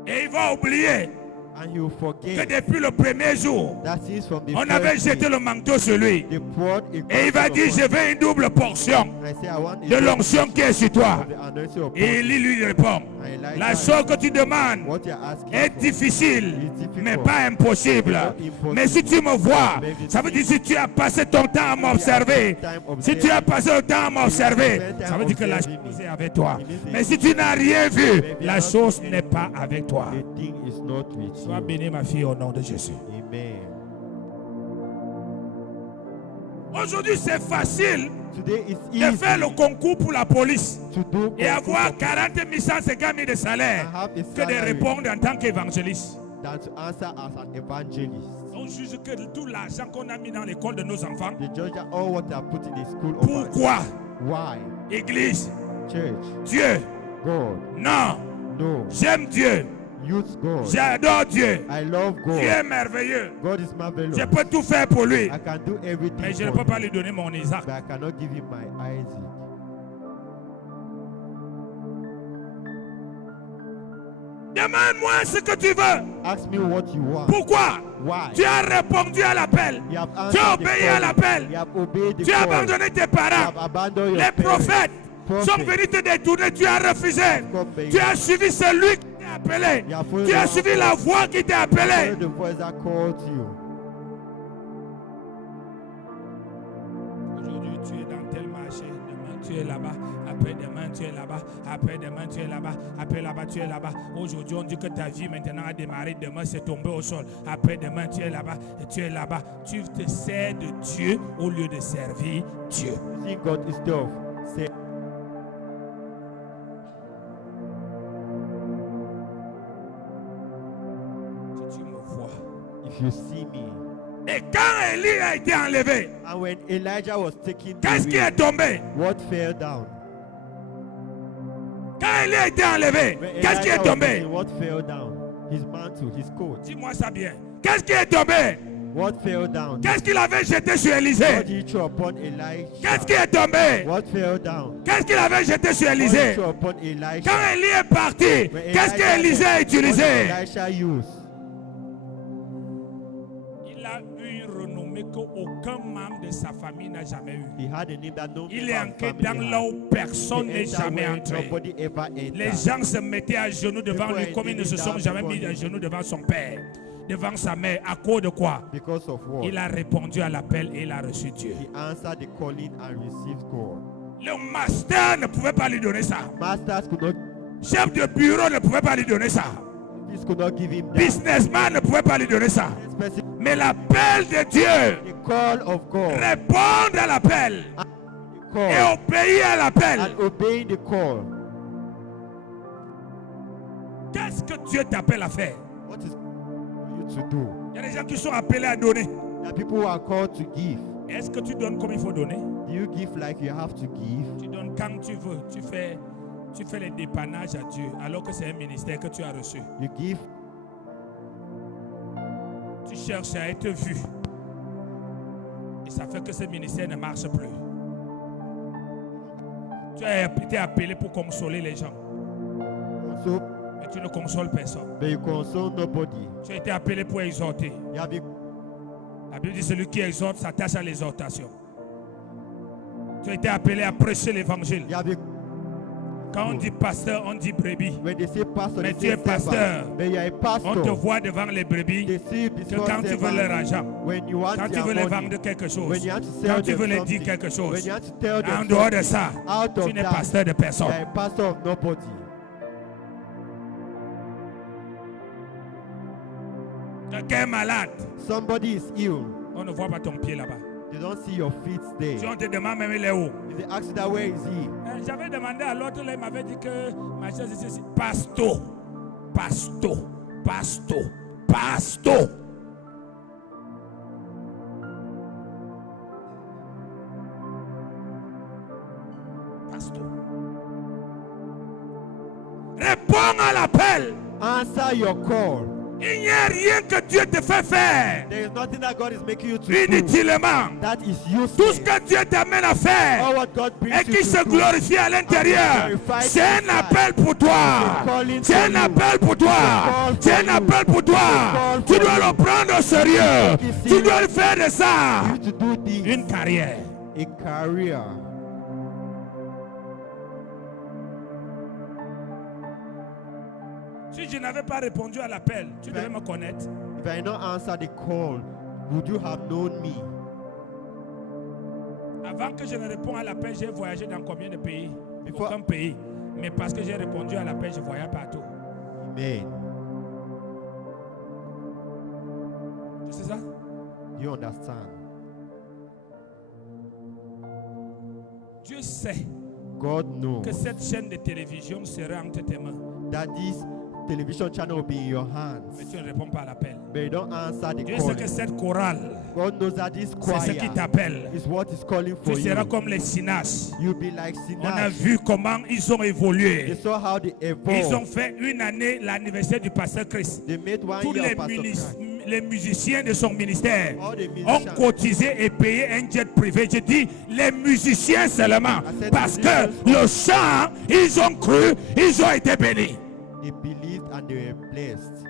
Et il va oublier And he will que forget depuis le premier jour, that since from the on first avait jeté day, le manteau sur lui. they poured a Et il va portion dire, upon je veux une double portion him. And I say, I want a de l'onction qui est sur toi. of the anointing upon Et him. Élie lui répond, And Elijah, la chose que tu demandes what you're asking est for difficile, is difficult. mais pas impossible. Mais si tu me vois, ça veut dire si tu as passé ton temps à m'observer, si tu as passé le temps à m'observer, ça veut dire que la chose est avec toi. Mais si tu n'as rien vu, la chose n'est pas avec toi. The thing is not with Sois you. béni, ma fille, au nom de Jésus. Amen. Aujourd'hui, c'est facile Today it's de easy faire le concours pour la police to do et avoir concours 40 150 000 de salaire and have a que de salary répondre en tant qu'évangéliste. than to answer as an evangelist. On juge que tout l'argent qu'on a mis dans l'école de nos enfants, The judge that all what they are put in the school of pourquoi? why? Église, Church, Dieu, God, non, no. j'aime Dieu, Youth, God. j'adore Dieu, I love God. Dieu est merveilleux, God is marvelous. je peux tout faire pour lui, I can do everything mais je ne for peux pas him, lui donner mon Isaac. but I cannot give him my Isaac. Demande-moi ce que tu veux. Ask me what you want. Pourquoi? Why? Tu as répondu à l'appel. You have Tu as answered the obéi à call. l'appel. You have obeyed the Tu as call. abandonné tes You parents. have abandoned your Les parents. prophètes sont venus te détourner. Tu as refusé. Tu as suivi celui qui t'a appelé. Tu as suivi la voix qui t'a appelé. Heard the voice that called you. Aujourd'hui, tu es dans tel marché. Demain, tu es là-bas. Après-demain, tu es là-bas. Après-demain, tu es là-bas. Après là-bas, tu es là-bas. Aujourd'hui, on dit que ta vie maintenant a démarré. Demain, c'est tombé au sol. Après-demain, tu es là-bas. Et tu es là-bas. Tu te sers de Dieu au lieu de servir Dieu. See God instead of say. Si tu me vois. If you see me. Et quand Élie a été enlevé, And when Elijah was taken qu'est-ce qui away, est tombé? what fell down? Quand Élie a été enlevé, When qu'est-ce qui Elijah est was tombé? taken, what fell down? His mantle, his coat. Dis-moi ça bien. Qu'est-ce qui est tombé? What fell down? Qu'est-ce qu'il avait jeté sur What Élisée? did he throw upon Elijah? Qu'est-ce qui est tombé? What fell down? Qu'est-ce qu'il avait jeté sur What did he Élisée? throw upon Elisha? Quand Élie est parti, When qu'est-ce Elijah qu'Élisée a left, utilisé? what did Elisha use? Il a eu une renommée qu'aucun membre de sa famille n'a jamais eu. He had a name that no Il member est of entré family dans là had. où personne He n'est entered jamais where entré. nobody ever entered. Les gens se mettaient à genoux devant People lui comme ils ne se kneeling sont down jamais before mis à him. genoux devant son père, devant sa mère. À cause de quoi? Because of what? Il a répondu à l'appel et il a reçu Dieu. He answered the calling and received God. Le master ne pouvait pas lui donner ça. Masters could not. Chef de bureau ne pouvait pas lui donner ça. His could not give him that. Businessman ne pouvait pas lui donner ça. This person, Mais l'appel de Dieu, the call of God, répondre à l'appel the et call, obéir à l'appel. and obeying the call. Qu'est-ce que Dieu t'appelle à faire? What is for you to do? Il y a des gens qui sont appelés à donner. There are people who are called to give. Est-ce que tu donnes comme il faut donner? Do you give like you have to give? Tu donnes quand tu veux. Tu fais les dépannages à Dieu alors que c'est un ministère que tu as reçu. You give. Tu cherches à être vu. Et ça fait que ce ministère ne marche plus. Tu as été appelé pour consoler les gens. So, Mais tu ne consoles personne. but you console nobody. Tu as été appelé pour exhorter. You have been, La Bible dit celui qui exhorte s'attache à l'exhortation. Tu as été appelé à prêcher l'évangile. you have been, Quand on dit pasteur, on dit brebis. when they say pastor, Mais they tu say es pasteur. servant. But you are a On te pastor. voit devant les brebis They see you que before quand tu veux leur servants. argent, When you want quand tu their veux les money, vendre quelque chose, when you have to quand sell tu veux them les dire something, quelque chose, when you have to tell en them dehors de something, ça, out tu of n'es that, pasteur de you personne. are a pastor of nobody. Quelqu'un est malade, Somebody is ill. on ne voit pas ton pied là-bas. They don't see your feet there. Si on te demande même il est où? If they ask you that, where is he? J'avais demandé à l'autre, là, il m'avait dit que ma chaise est ici. Pasto, pasto, pasto, pasto. Pasto. Réponds à l'appel. Answer your call. Il n'y a rien que Dieu te fait faire There is nothing that God is making you to do inutilement. that is Tout ce useless. que Dieu t'amène à faire All what God brings et you qui to se do. glorifie à l'intérieur, c'est un appel pour toi. C'est un appel pour toi. C'est un appel pour toi. Tu dois le prendre au sérieux. Tu dois le faire de ça You to do this. une carrière. A career. Si je n'avais pas répondu à l'appel, tu devais me connaître. If I not answer the call, would you have known me? Avant que je ne réponde à l'appel, j'ai voyagé dans combien de pays? Before- Aucun pays. Mais parce que j'ai répondu à l'appel, je voyais partout. Amen. C'est ça? You understand? Dieu sait God knows que cette chaîne de télévision sera entre tes mains. that this television channel will be in your Mais hands. tu ne réponds pas à l'appel. But you don't answer the Dieu call. sait que cette chorale, God knows that this c'est ce qui choir t'appelle. is what is calling Tu for seras you. comme les Sinas. You'll be like On a Sinach. vu comment ils ont They évolué. saw how they Ils ont evolved. fait une année l'anniversaire du pasteur Christ. They made one Tous year les, of Pastor Christ. les musiciens de son ministère All the ont musicians. cotisé et payé un jet privé. Je dis les musiciens seulement. said Parce que musicians. le chant, ils ont cru, ils ont été bénis. They believed and they were blessed.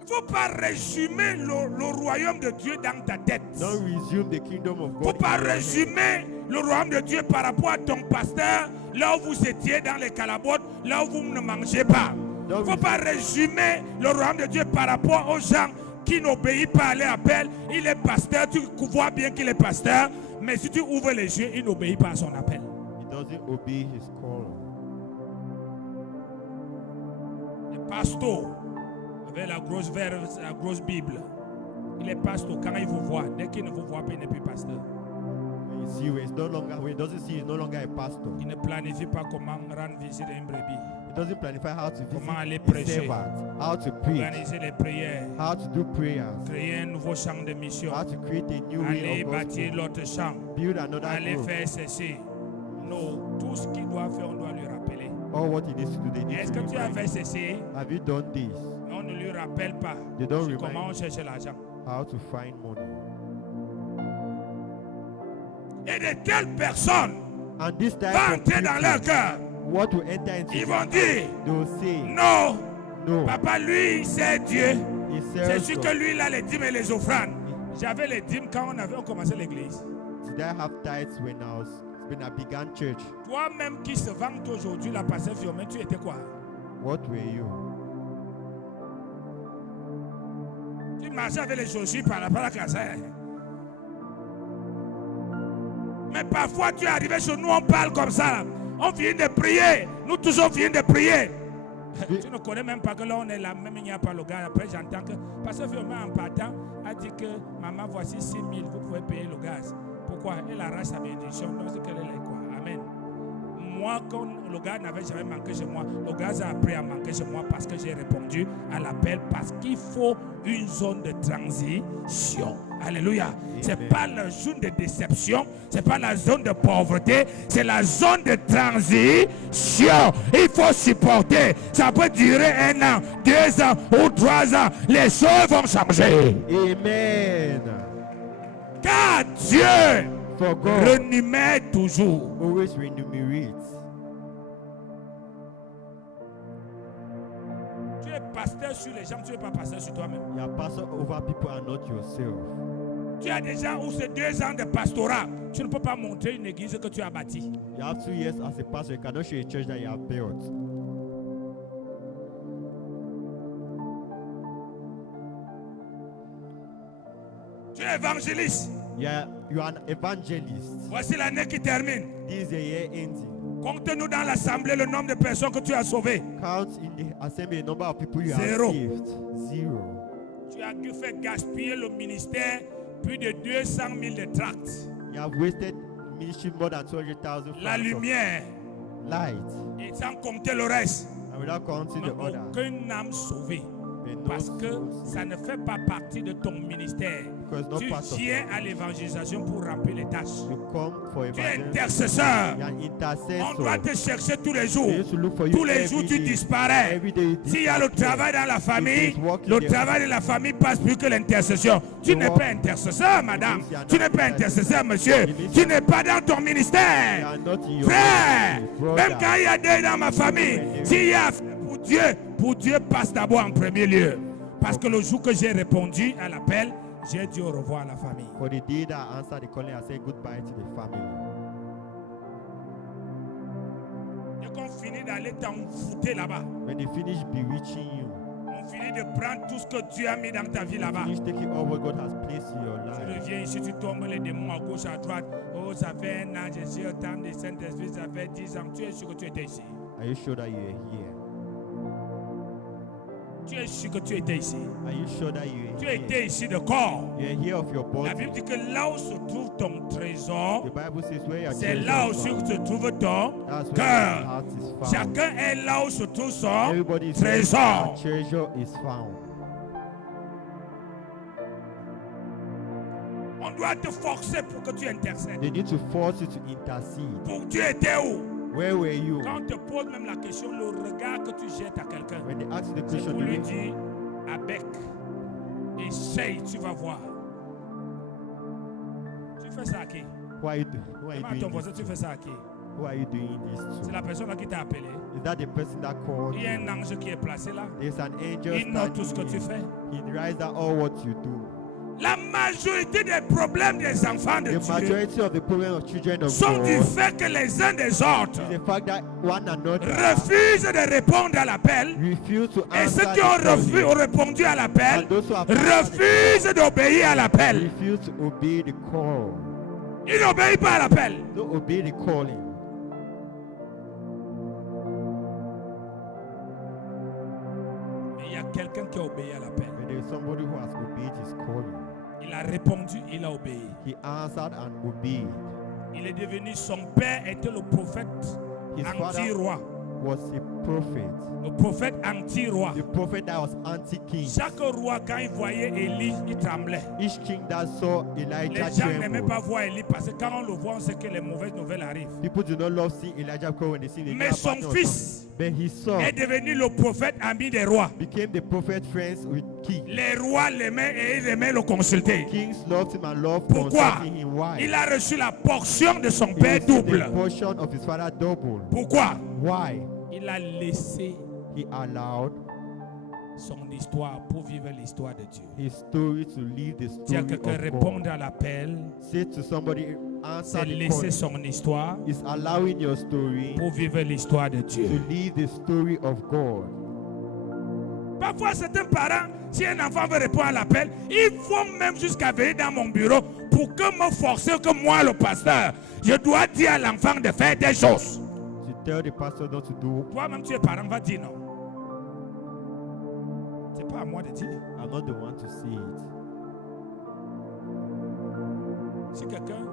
Il ne faut pas résumer le royaume de Dieu dans ta tête. Don't resume the kingdom of Il ne faut God. pas in your head. résumer le royaume de Dieu par rapport à ton pasteur, là où vous étiez dans les calabotes, là où vous ne mangez pas. Il ne faut pas résumer le royaume de Dieu par rapport aux gens qui n'obéissent pas à l'appel. Il est pasteur, tu vois bien qu'il est pasteur, mais si tu ouvres les yeux, il n'obéit pas à son appel. He doesn't obey his call. Le pasteur, avec la grosse Bible, il est pasteur quand il vous voit. Dès qu'il ne vous voit pas, il n'est plus pasteur. When you see you, it's no longer, when he doesn't see you, he's no longer a pastor. Il ne planifie pas comment rendre visite à une brebis, He doesn't planify how to visit comment aller his prêcher, servant, how to preach, organiser les prières, how to do prayers, créer un nouveau champ de mission, how to create a new way aller of bâtir gospel, l'autre champ, build another aller group. faire ceci. Non, tout ce qu'il doit faire, on doit lui rappeler. All what he needs to do, they need Est-ce to que tu as remind fait him. ceci? Have you done this? Mais on ne lui rappelle pas They don't sur remind comment on him cherche l'argent. how to find money. Et de telles personnes And this type vont of entrer dans leur people, cœur. what will enter into Ils their vont dire, they will say, non, no, papa, lui, c'est Dieu. he C'est serves sûr que God. lui, il a les dîmes et les offrandes. J'avais les dîmes quand on commençait l'église. Did I have tithes when I began church? Toi-même qui se vante aujourd'hui, la pasteur Fiume, tu étais quoi? What were you? Tu marchais avec les chaussures par rapport à la casse. Mais parfois tu es arrivé chez nous, on parle comme ça. On vient de prier. Nous tous on vient de prier. Tu ne connais même pas que là on est là, même il n'y a pas le gars. Après j'entends que, parce que Firmin en partant a dit que maman voici 6 000, vous pouvez payer le gaz. Pourquoi? Elle arrache sa bénédiction. Donc c'est qu'elle est là quoi. Amen. Moi, quand le gars n'avait jamais manqué chez moi, le gaz a appris à manquer chez moi parce que j'ai répondu à l'appel, parce qu'il faut une zone de transition. Alléluia. Ce n'est pas la zone de déception, ce n'est pas la zone de pauvreté, c'est la zone de transition. Il faut supporter. Ça peut durer 1 an, 2 ans ou 3 ans. Les choses vont changer. Amen. Car Dieu For God renumère toujours. always remunerate. Tu es pasteur sur les gens, tu n'es pas pasteur sur toi-même. You are pastor over people and not yourself. Tu as déjà ou ces 2 ans de pastorat. Tu ne peux pas montrer une église que tu as bâtie. You have 2 years as a pastor. You cannot show a church that you have built. Tu es évangéliste. You are an evangelist. Voici l'année qui termine. This is the year ending. Compte-nous dans l'assemblée le nombre de personnes que tu as sauvées. Count in the assembly the number of people you Zero. have saved. 0. Tu as dû faire gaspiller le ministère plus de 200 000 de tracts. You have wasted ministry more than 200,000 La lumière. light. Et sans compter le reste. And without counting the Mais other. aucune âme sauvée. There no Parce que soul ça saved. ne fait pas partie de ton ministère. Because no Tu part of viens à l'évangélisation pour remplir les tâches. You come for Tu es evangelism. intercesseur. You are an On intercessor. doit te chercher tous les jours. They used to look for you Tous les every jours, tu day. disparais. Every day you S'il y a le disappear. travail dans la famille, If it's working le there. travail de la famille passe plus que l'intercession. Tu You n'es work- pas intercesseur, madame. means you are Tu not n'es pas intercessor. intercesseur, monsieur. It means Tu you n'es pas dans ton You ministère. are not in your Frère, ministry, brother. même quand il y a deuil dans ma famille, s'il y a pour Dieu passe d'abord en premier lieu. Parce que le jour que j'ai répondu à l'appel, j'ai dit au revoir à la famille. For the day that I answered the calling, I said goodbye to the family. Dès qu'on finit d'aller t'envoûter là-bas, When they finish bewitching you, on finit de prendre tout ce que Dieu a mis dans ta vie là-bas. finish taking all what God has placed in your Tu life. reviens ici, tu tombes les démons à gauche, à droite. Oh, ça fait 1 an, je suis au temps du Saint-Esprit, ça fait 10 ans. Tu es sûr que tu étais ici. Are you sure that you are here? Tu es sûr que tu étais ici. Are you sure that you Tu are here? étais ici de corps. You are here of your La body. Bible dit que là où se trouve ton trésor, The Bible says where your c'est treasure là is aussi found, que se trouve ton that's where cœur. your heart is found. Chacun est là où se trouve son Everybody is where trésor. your treasure is found. On doit te forcer pour que tu intercèdes. They need to force you to intercede. Pour tu étais où? Where were you? Quand on te pose même la question, le regard que tu jettes à quelqu'un, When they ask you the c'est question, pour lui you dire avec, essaye, tu vas voir. Tu fais ça à qui? who are you, who are you Demande à ton doing voisin, this tu to? fais ça à qui? Who are you doing this C'est to? la personne là qui t'a appelé. Is that the person that called Il y a you? un ange qui est placé là. There's an angel Il note tout ce que standing tu here. fais. He writes down all what you do. La majorité des problèmes des enfants de The Dieu majority of the problem of children of sont du God fait que les uns des autres is the fact that one another refusent de répondre à l'appel. refuse to Et answer ceux qui the calling, ont répondu à l'appel and those who have answered the refusent d'obéir à l'appel. refuse to obey the call. Ils n'obéissent pas à l'appel. Don't obey the calling. Mais il y a quelqu'un qui a obéi à l'appel. When there is somebody who has obeyed his calling, Il a répondu, il a obéi. he answered and obeyed. Il est devenu, son père était le prophète His father anti-roi. was a prophet. Le prophète anti-roi. The prophet that was anti-king. Chaque roi, quand il voyait Élie, il tremblait. Each king that saw Les Elijah gens n'aimaient trembled. pas voir Élie parce que quand on le voit, on sait que les mauvaises nouvelles arrivent. People do not love seeing Elijah because when they see the Mais bad son news fils come. But his son est devenu le prophète ami des rois. became the prophet friends with king. Les rois l'aimaient et ils aimaient le consulter. Kings loved him and loved Pourquoi? consulting him. Why? Il a reçu la portion de son He père received double. the portion of his father double. Pourquoi? Why? Il a laissé He allowed son histoire pour vivre l'histoire de Dieu. his story to live the Dire story que of répondre God. à l'appel, Say to somebody, answer c'est the laisser call. son histoire Is allowing your story pour vivre l'histoire de to Dieu. live the story of God. Parfois, certains parents, si un enfant veut répondre à l'appel, ils vont même jusqu'à venir dans mon bureau pour que me forcer que moi, le pasteur, je dois dire à l'enfant de faire des choses. To tell the pastor not to do. Toi-même, tu es parent, va dire non. pas à moi de dire. I'm not the one to see it. Si quelqu'un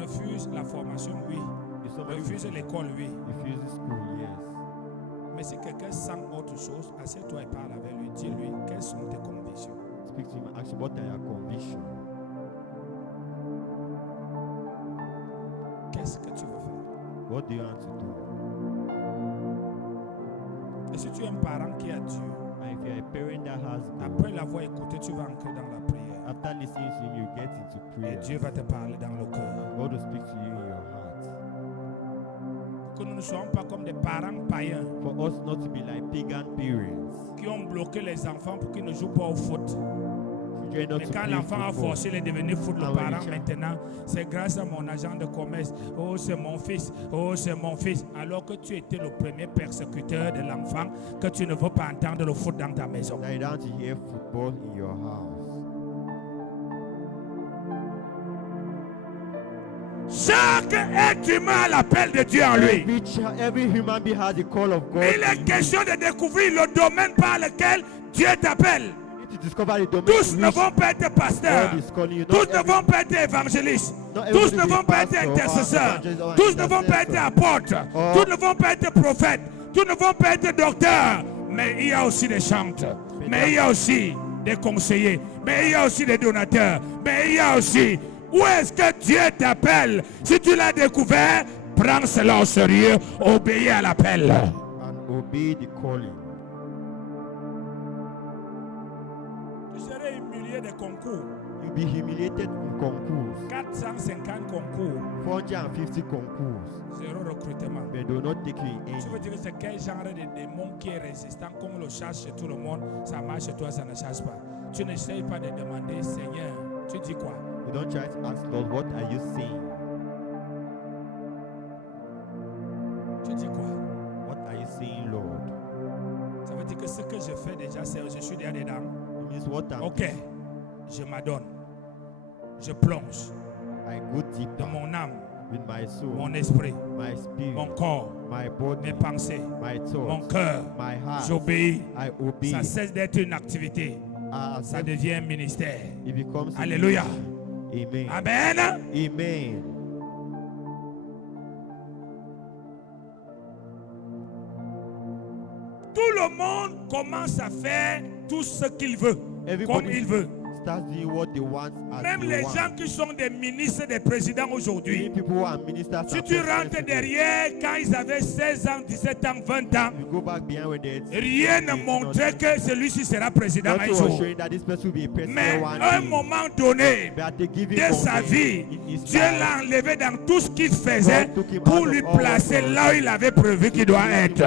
refuse la formation, oui. If somebody Refuse l'école, oui. refuses school, yes. Mais si quelqu'un sent autre chose, assieds-toi et parle avec lui. Dis-lui quelles sont tes convictions. Speak to him. Ask him what are your convictions. Qu'est-ce que tu veux faire? What do you want to do? Et si tu es un parent qui a Dieu, And if you're a parent that has God, après l'avoir écouté, tu vas entrer dans la prière. after listening to him, you get into Et prayer. Dieu va te parler dans le cœur. God will speak to you in your heart. Que nous ne soyons pas comme des parents païens For us not to be like pagan parents. qui ont bloqué les enfants pour qu'ils ne jouent pas au foot. Children not Mais to quand play l'enfant a football. forcé de devenir foot, le Ah oui, parent tiens. maintenant, c'est grâce à mon agent de commerce. Oh, c'est mon fils. Oh, c'est mon fils. Alors que tu étais le premier persécuteur de l'enfant, que tu ne veux pas entendre le foot dans ta maison. That you don't want to hear football in your house. Chaque être humain a l'appel de Dieu en lui. Every human being has the call of God. Il est question de découvrir le domaine par lequel Dieu t'appelle. You need to discover the domain Tous in ne which vont pas être pasteurs. God is calling you. Tous Not ne every- vont pas être évangélistes. not Tous everybody ne will vont be pas être pastor or intercesseurs. evangelist or Tous ne vont pas être intercessor. apôtres. Or- Tous ne vont pas être prophètes. Tous ne vont pas être docteurs. Mais il y a aussi des chanteurs. Mais il y a aussi des conseillers. Mais il y a aussi des donateurs. Mais il y a aussi... Où est-ce que Dieu t'appelle? Si tu l'as découvert, prends cela au sérieux. Obéis à l'appel. And obey the calling. Tu serais humilié des concours. You'll be humiliated in concours. 450 concours. 450 concours. Zéro recrutement. But they will not take you in Tu veux any. dire que c'est quel genre de démon qui est résistant, qu'on le cherche chez tout le monde, ça marche chez toi, ça ne cherche pas. Tu n'essayes pas de demander, Seigneur, tu dis quoi? You don't try to ask Lord, what are you saying? Tu dis quoi? What are you saying, Lord? Ça veut dire que ce que je fais déjà, c'est je suis déjà dedans. It means what I'm Ok, je m'adonne. Je plonge I go de deeper mon âme, with my soul, mon esprit, my spirit, mon corps, my body, mes pensées, my mon thoughts, cœur. my heart. J'obéis. I obey. Ça cesse d'être une activité. I Ça accept devient un ministère. it becomes a Alléluia. ministry. Amen. Amen. Amen. Tout le monde commence à faire tout ce qu'il veut, comme Everybody il veut. starts doing what they want as Même they les want. gens qui sont des ministres, des présidents Many aujourd'hui. people who are ministers Si and tu presidents rentres today, derrière quand ils avaient 16 ans, 17 ans, 20 ans, you go back behind when they're rien ne montrait que celui-ci sera président un nothing was jour. showing that this person will be a president Mais one à un day. moment donné But at the giving de sa moment, vie, in his Dieu life, l'a enlevé dans tout ce qu'il faisait God took him pour out lui of all placer what là où il avait prévu qu'il doit être.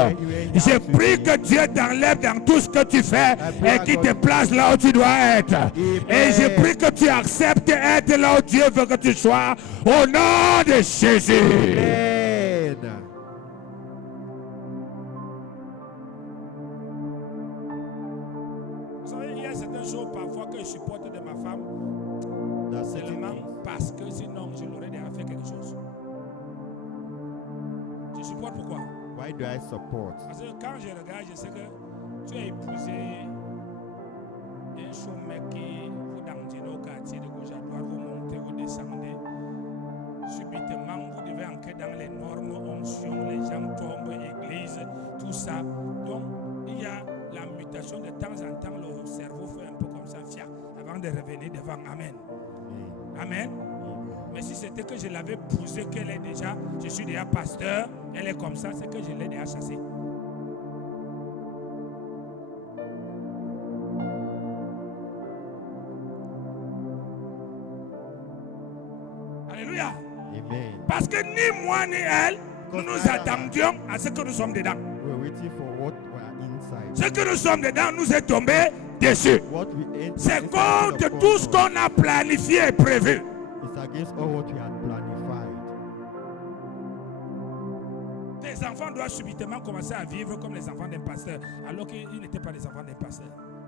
J'ai pris que Dieu t'enlève dans tout ce que tu fais et qu'il te place là où tu dois être. Et j'ai pris que tu acceptes être là où Dieu veut que tu sois au nom de Jésus. Amen. Vous savez, il y a certaines choses parfois que je supporte de ma femme That's certain seulement things. parce que sinon je l'aurais déjà fait quelque chose. Je supporte pourquoi? Why do I support? Parce que quand je regarde, je sais que tu as épousé un chômeur qui vous dansez au quartier de gauche à droite, vous montez, vous descendez. Subitement, vous devez entrer dans les normes, onctions, les gens tombent, église, tout ça. Donc, il y a la mutation de temps en temps, le cerveau fait un peu comme ça, fiac, avant de revenir devant. Amen. Amen. Mais si c'était que je l'avais poussée, qu'elle est déjà, je suis déjà pasteur, elle est comme ça, c'est que je l'ai déjà chassée. Alléluia. Amen. Parce que ni moi ni elle, nous nous attendions à ce que nous sommes dedans. We're waiting for what we're inside. Ce que nous sommes dedans nous est tombé dessus. What we enter C'est inside contre of tout ce God qu'on a planifié et prévu. is against all what we had planified. Les enfants doivent subitement commencer à vivre comme les enfants d'un pasteur, alors qu'ils n'étaient pas des enfants d'un pasteur.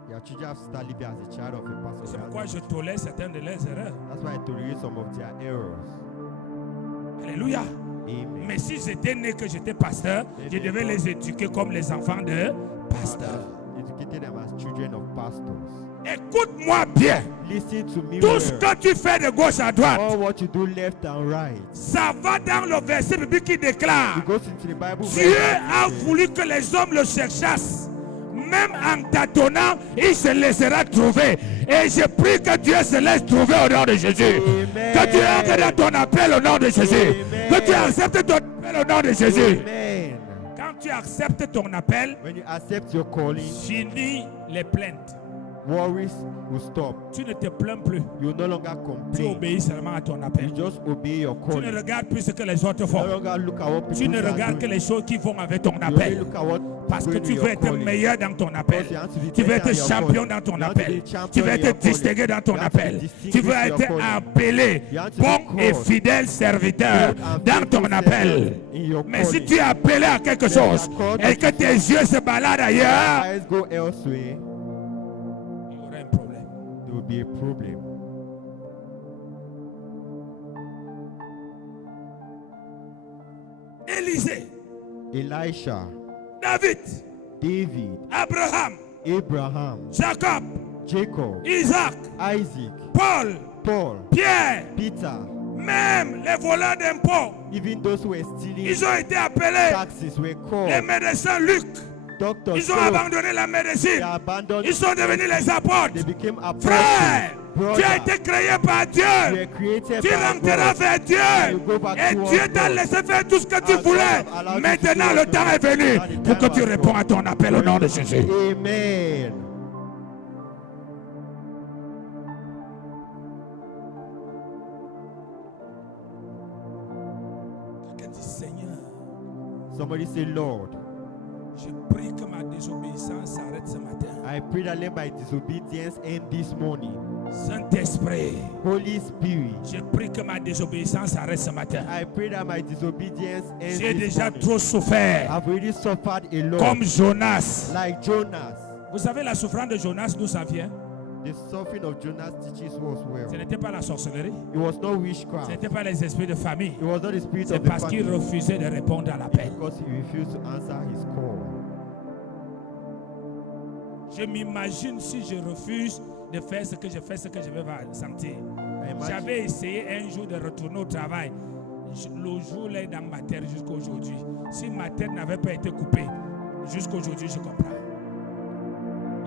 Your children have to start living as a child of a pastor. C'est pourquoi je tolère certaines de leurs erreurs. That's why I tolerate some of their errors. Alléluia. Amen. Mais si j'étais né que j'étais pasteur, je devais les éduquer comme les enfants de pasteur. educated them as children of pastors. Écoute-moi bien. Listen to me Tout ce well. que tu fais de gauche à droite, All what you do left and right. ça va dans le verset biblique qui déclare: It goes into the Bible. Dieu a voulu que les hommes le cherchassent. Même en tâtonnant, il se laissera trouver. Et je prie que Dieu se laisse trouver au nom de Jésus. Amen. Que tu entres dans ton appel au nom de Jésus. Amen. Que tu acceptes ton appel au nom de Jésus. Amen. Quand tu acceptes ton appel, When you accept your calling, finis les plaintes. worries will stop. Tu ne te plains plus. You will no longer Tu complain. obéis seulement à ton appel. You just obey your Tu ne calling. regardes plus ce que les autres No font. longer look at what Tu people ne are regardes que doing. les choses qui vont avec ton You only appel. look at what Parce que going tu with veux your être calling. meilleur dans ton appel. Because you have to be Tu veux better être in your champion calling. dans ton You have to appel. be champion Tu veux in être your calling. distingué dans ton You have to be appel. Tu distinguished veux in your être calling. appelé You have to be bon et called. fidèle serviteur Good and dans ton faithful appel. servant in your Mais si calling. tu es appelé à quelque chose et que tes yeux se baladent ailleurs, Eyes go elsewhere, il y aura un problème. there will be a problem. Élisée, Elisha, David, David, Abraham, Abraham, Jacob, Jacob, Isaac, Isaac, Paul, Paul, Pierre, Peter, même les voleurs d'impôts, even those who were stealing ils ont été appelés. taxes were Les called. médecins Luc, Doctors, ils ont followed. abandonné la They médecine. abandoned. Ils sont devenus les apôtres. They became Frère, apostles. tu as Brother, été créé par you Dieu. were created Tu by rentreras God. vers Dieu. You go back Et towards Dieu t'a God. laissé faire tout ce que tu And God voulais. have allowed you to Maintenant, do le what temps you est venu want. pour que Now the tu time has réponds come. à ton appel au nom de Jésus. Amen. Quelqu'un dit: Seigneur, Somebody say, Lord, je prie que ma désobéissance s'arrête ce matin. I pray that let my disobedience end this morning. Saint-Esprit, Holy Spirit, je prie que ma désobéissance s'arrête ce matin. I pray that my disobedience ends J'ai this déjà morning. trop souffert. I've already suffered a lot. Comme Jonas. Like Jonas. Vous savez la souffrance de Jonas, d'où ça vient? The suffering of Jonas teaches us well. Ce n'était pas la sorcellerie. It was not Ce witchcraft. n'était pas les esprits de famille. It was not the spirit C'est of the parce qu'il family. refusait de répondre à l'appel. Because he refused to answer his call. Je m'imagine si je refuse de faire ce que je fais, ce que je vais sentir. I imagine- J'avais essayé un jour de retourner au travail. Le jour là est dans ma tête jusqu'à aujourd'hui. Si ma tête n'avait pas été coupée, jusqu'à aujourd'hui, je comprends.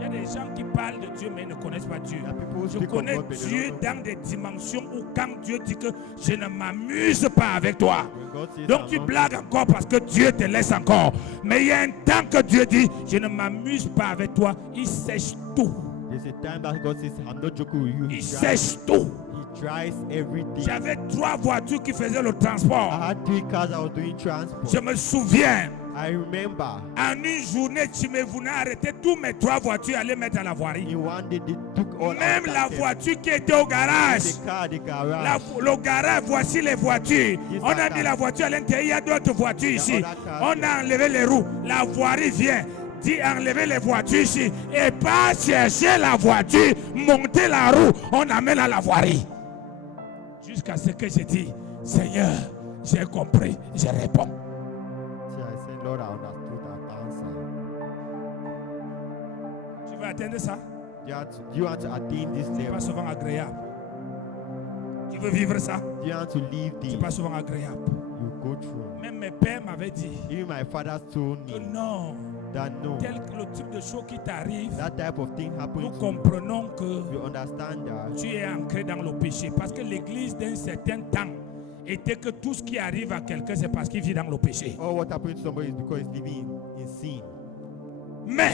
Il y a des gens qui parlent de Dieu mais ils ne connaissent pas Dieu. There are people who Je speak of connais God, but they Dieu don't know. dans des dimensions où quand Dieu dit que je ne m'amuse pas avec toi. When God says, Donc I'm tu not- blagues encore parce que Dieu te laisse encore. Mais il y a un temps que Dieu dit, je ne m'amuse pas avec toi. Il sèche tout. There's a time that God says, I'm not joking with you. Il He sèche tout. dries everything. J'avais 3 voitures qui faisaient le transport. I had 3 cars I was doing transport. Je me souviens, I remember en une journée, tu me voulais arrêter toutes mes 3 voitures et les mettre à la voirie. in one day they took all Même our la tires. voiture qui était au garage. The car at the garage. Le garage, voici les voitures. These On are a mis cars. la voiture à l'intérieur. Il y a d'autres voitures ici. other cars On a enlevé les roues. La voirie vient. Dit enlever les voitures ici. Et pas chercher la voiture, monter la roue. On amène à la voirie. Jusqu'à ce que j'ai dit, Seigneur, j'ai compris, je réponds. So I said, Lord, I understood that answer. Tu veux atteindre ça? Do you want to attain this C'est pas level? souvent agréable. Tu veux vivre ça? Do you want to live C'est this? pas souvent agréable. You go through. Même mes pères m'avaient dit Even my father told que me non, that no, tel que le type de choses qui t'arrive, that type of thing nous happens to you. comprenons que You understand that tu es ancré dans le péché. Parce que l'église d'un certain temps était que tout ce qui arrive à quelqu'un, c'est parce qu'il vit dans le péché. all what happens to somebody is because he's living in sin. Mais,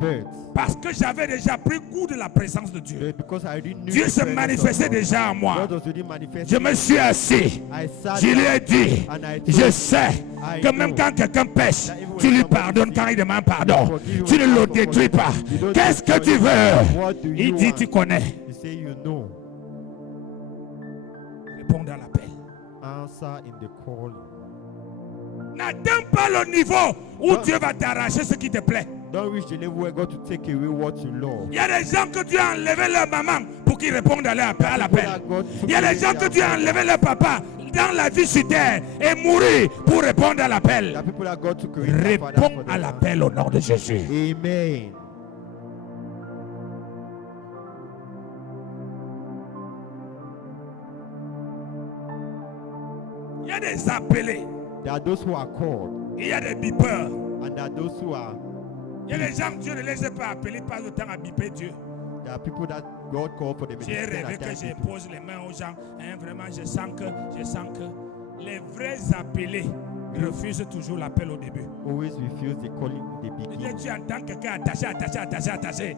But parce que j'avais déjà pris goût de la présence de Dieu, because I already knew Dieu the se presence of manifestait God, déjà en moi. God was already manifesting. Je me suis assis. I sat Je lui down ai dit, and I je told sais I que même know quand quelqu'un pêche, that even tu when lui somebody pardonnes quand sins, il demande pardon. forgive Tu when ne le ask for détruis pas. forgiveness. You don't Qu'est-ce que tu destroy it. veux? What do Il you dit, want? tu connais. You say you know. Répondre à l'appel. Answer in the calling. N'atteins pas le niveau où Non. Dieu va t'arracher ce qui te plaît. Don't reach the level where God to take away what you love. Il y a des gens que Dieu a enlevé leur maman pour qu'ils répondent à l'appel. Il y a des gens que Dieu a enlevé leur papa dans la vie sur terre et mourir pour répondre à l'appel. There are people that God took away their father Réponds for à them. l'appel au nom de Jésus. Amen. a des appelés. There are those who are called, Il y a des bipeurs. and there are those who are. Il y a des gens que Dieu ne les a pas appelés, pas le temps à biper Dieu. There are people that God called for the J'ai ministry. rêvé que j'impose les mains aux gens. Hein, vraiment, je sens que les vrais appelés refusent toujours l'appel au début. Always refuse the calling in the Et beginning. tu entends quelqu'un attaché.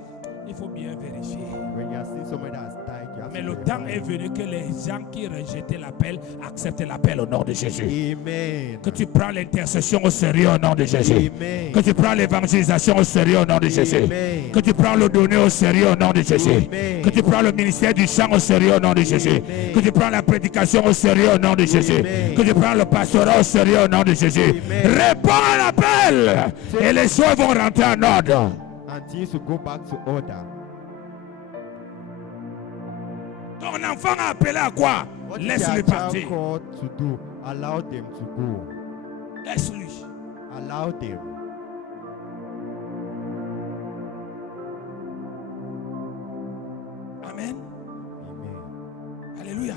Il faut bien vérifier. When you are seeing somebody that's tied, you have Mais to le verify. temps est venu que les gens qui rejetaient l'appel acceptent l'appel au nom de Jésus. Amen. Que tu prends l'intercession au sérieux au nom de Jésus. Amen. Que tu prends l'évangélisation au sérieux au nom de Jésus. Amen. Que tu prends le donner au sérieux au nom de Jésus. Amen. Que tu prends le ministère du chant au sérieux au nom de Jésus. Amen. Que tu prends la prédication au sérieux au nom de Jésus. Amen. Que tu prends le pastorat au sérieux au nom de Jésus. Amen. Réponds à l'appel et les choses vont rentrer en ordre. And things will go back to order. Ton enfant a appelé à quoi? What is Laisse-le your child partir. called to do? Allow them to go. Laisse-lui. Allow them. Amen. Amen. Alléluia.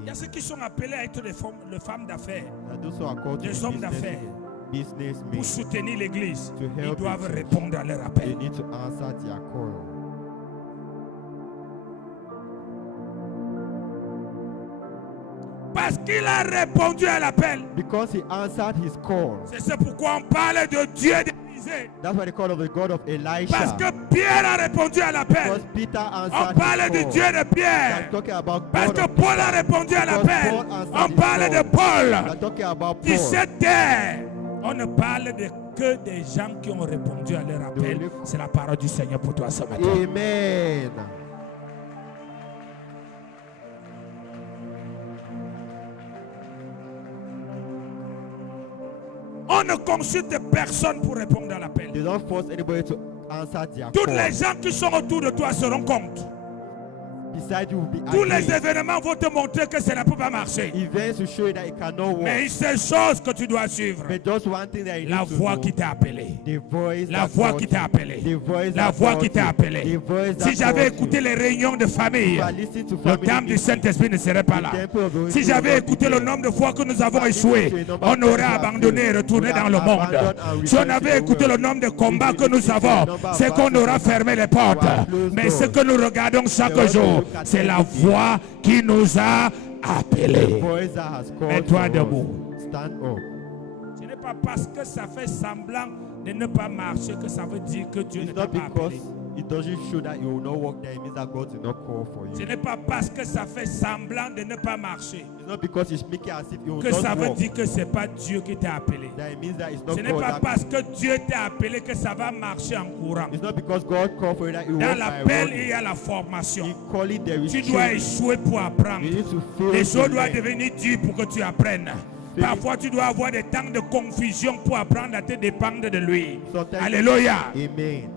Il y a ceux qui sont appelés à être des femmes d'affaires, And those who are called to des be hommes d'affaires, businessmen, pour soutenir l'église. To Ils help doivent the church. répondre à leur they appel. need to answer their call. Parce qu'il a répondu à l'appel. Because he answered his call. C'est pourquoi on parle de Dieu d'Élisée. That's why they call of the God of Elisha. Parce que Pierre a répondu à l'appel. Because Peter On answered parle his du call. Dieu de They're Pierre. talking about Parce God que of Paul a Peter. répondu à Because l'appel. Paul answered On his parle de call. Paul. They're talking about Qui Paul. cette terre. On ne parle que des gens qui ont répondu à leur appel. C'est la parole du Seigneur pour toi ce matin. Amen. On ne consulte personne pour répondre à l'appel. They don't force anybody to answer their Tous call. les gens qui sont autour de toi se rendent compte. Beside you will be Tous les against. événements vont te montrer que ça ne peut pas marcher. Events will show you that it cannot work. Mais c'est chose que tu dois suivre. But just one thing that you La need to voix know, qui t'a appelé. the voice La that voix called qui t'a you. appelé. The voice La that voix called qui t'a you. appelé. The voice that Si j'avais called écouté you. les réunions de famille, If I listen to le family temple du meeting, Saint-Esprit ne serait pas là. the temple of the Holy Si Spirit j'avais will not be écouté le there. nombre de fois que nous avons If I échoué, listen to a number on of aurait times abandonné et we retourné have dans le monde. abandoned and Si on returned to avait the écouté le world. nombre de combats If que we nous listen to avons, the number of c'est qu'on battles aura we fermé les have portes. closed Mais doors. ce que nous regardons chaque The one jour, we look at c'est la every day. voix qui nous a The appelés. voice that has called Mets-toi for debout. us. Stand up. Ce n'est pas parce que ça fait semblant de ne pas marcher que ça veut dire que Dieu ne It's t'a not pas because appelé. it doesn't show that you will not work there. It means that God did not call for Ce you. n'est pas parce que ça fait semblant de ne pas marcher It's not because it's making as if you will que ça not veut work. dire que ce n'est pas Dieu qui t'a appelé. That it means that it's not Ce n'est God pas that- parce que Dieu t'a appelé que ça va marcher en courant. It's not because God called for you that you Dans work by l'appel, il running. y a la formation. In calling there is Tu dois training. échouer pour apprendre. You need to fail Les to choses doivent learn. devenir dures pour que tu apprennes. Parfois, tu dois avoir des temps de confusion pour apprendre à te dépendre de lui. Sometimes- Alléluia. Amen.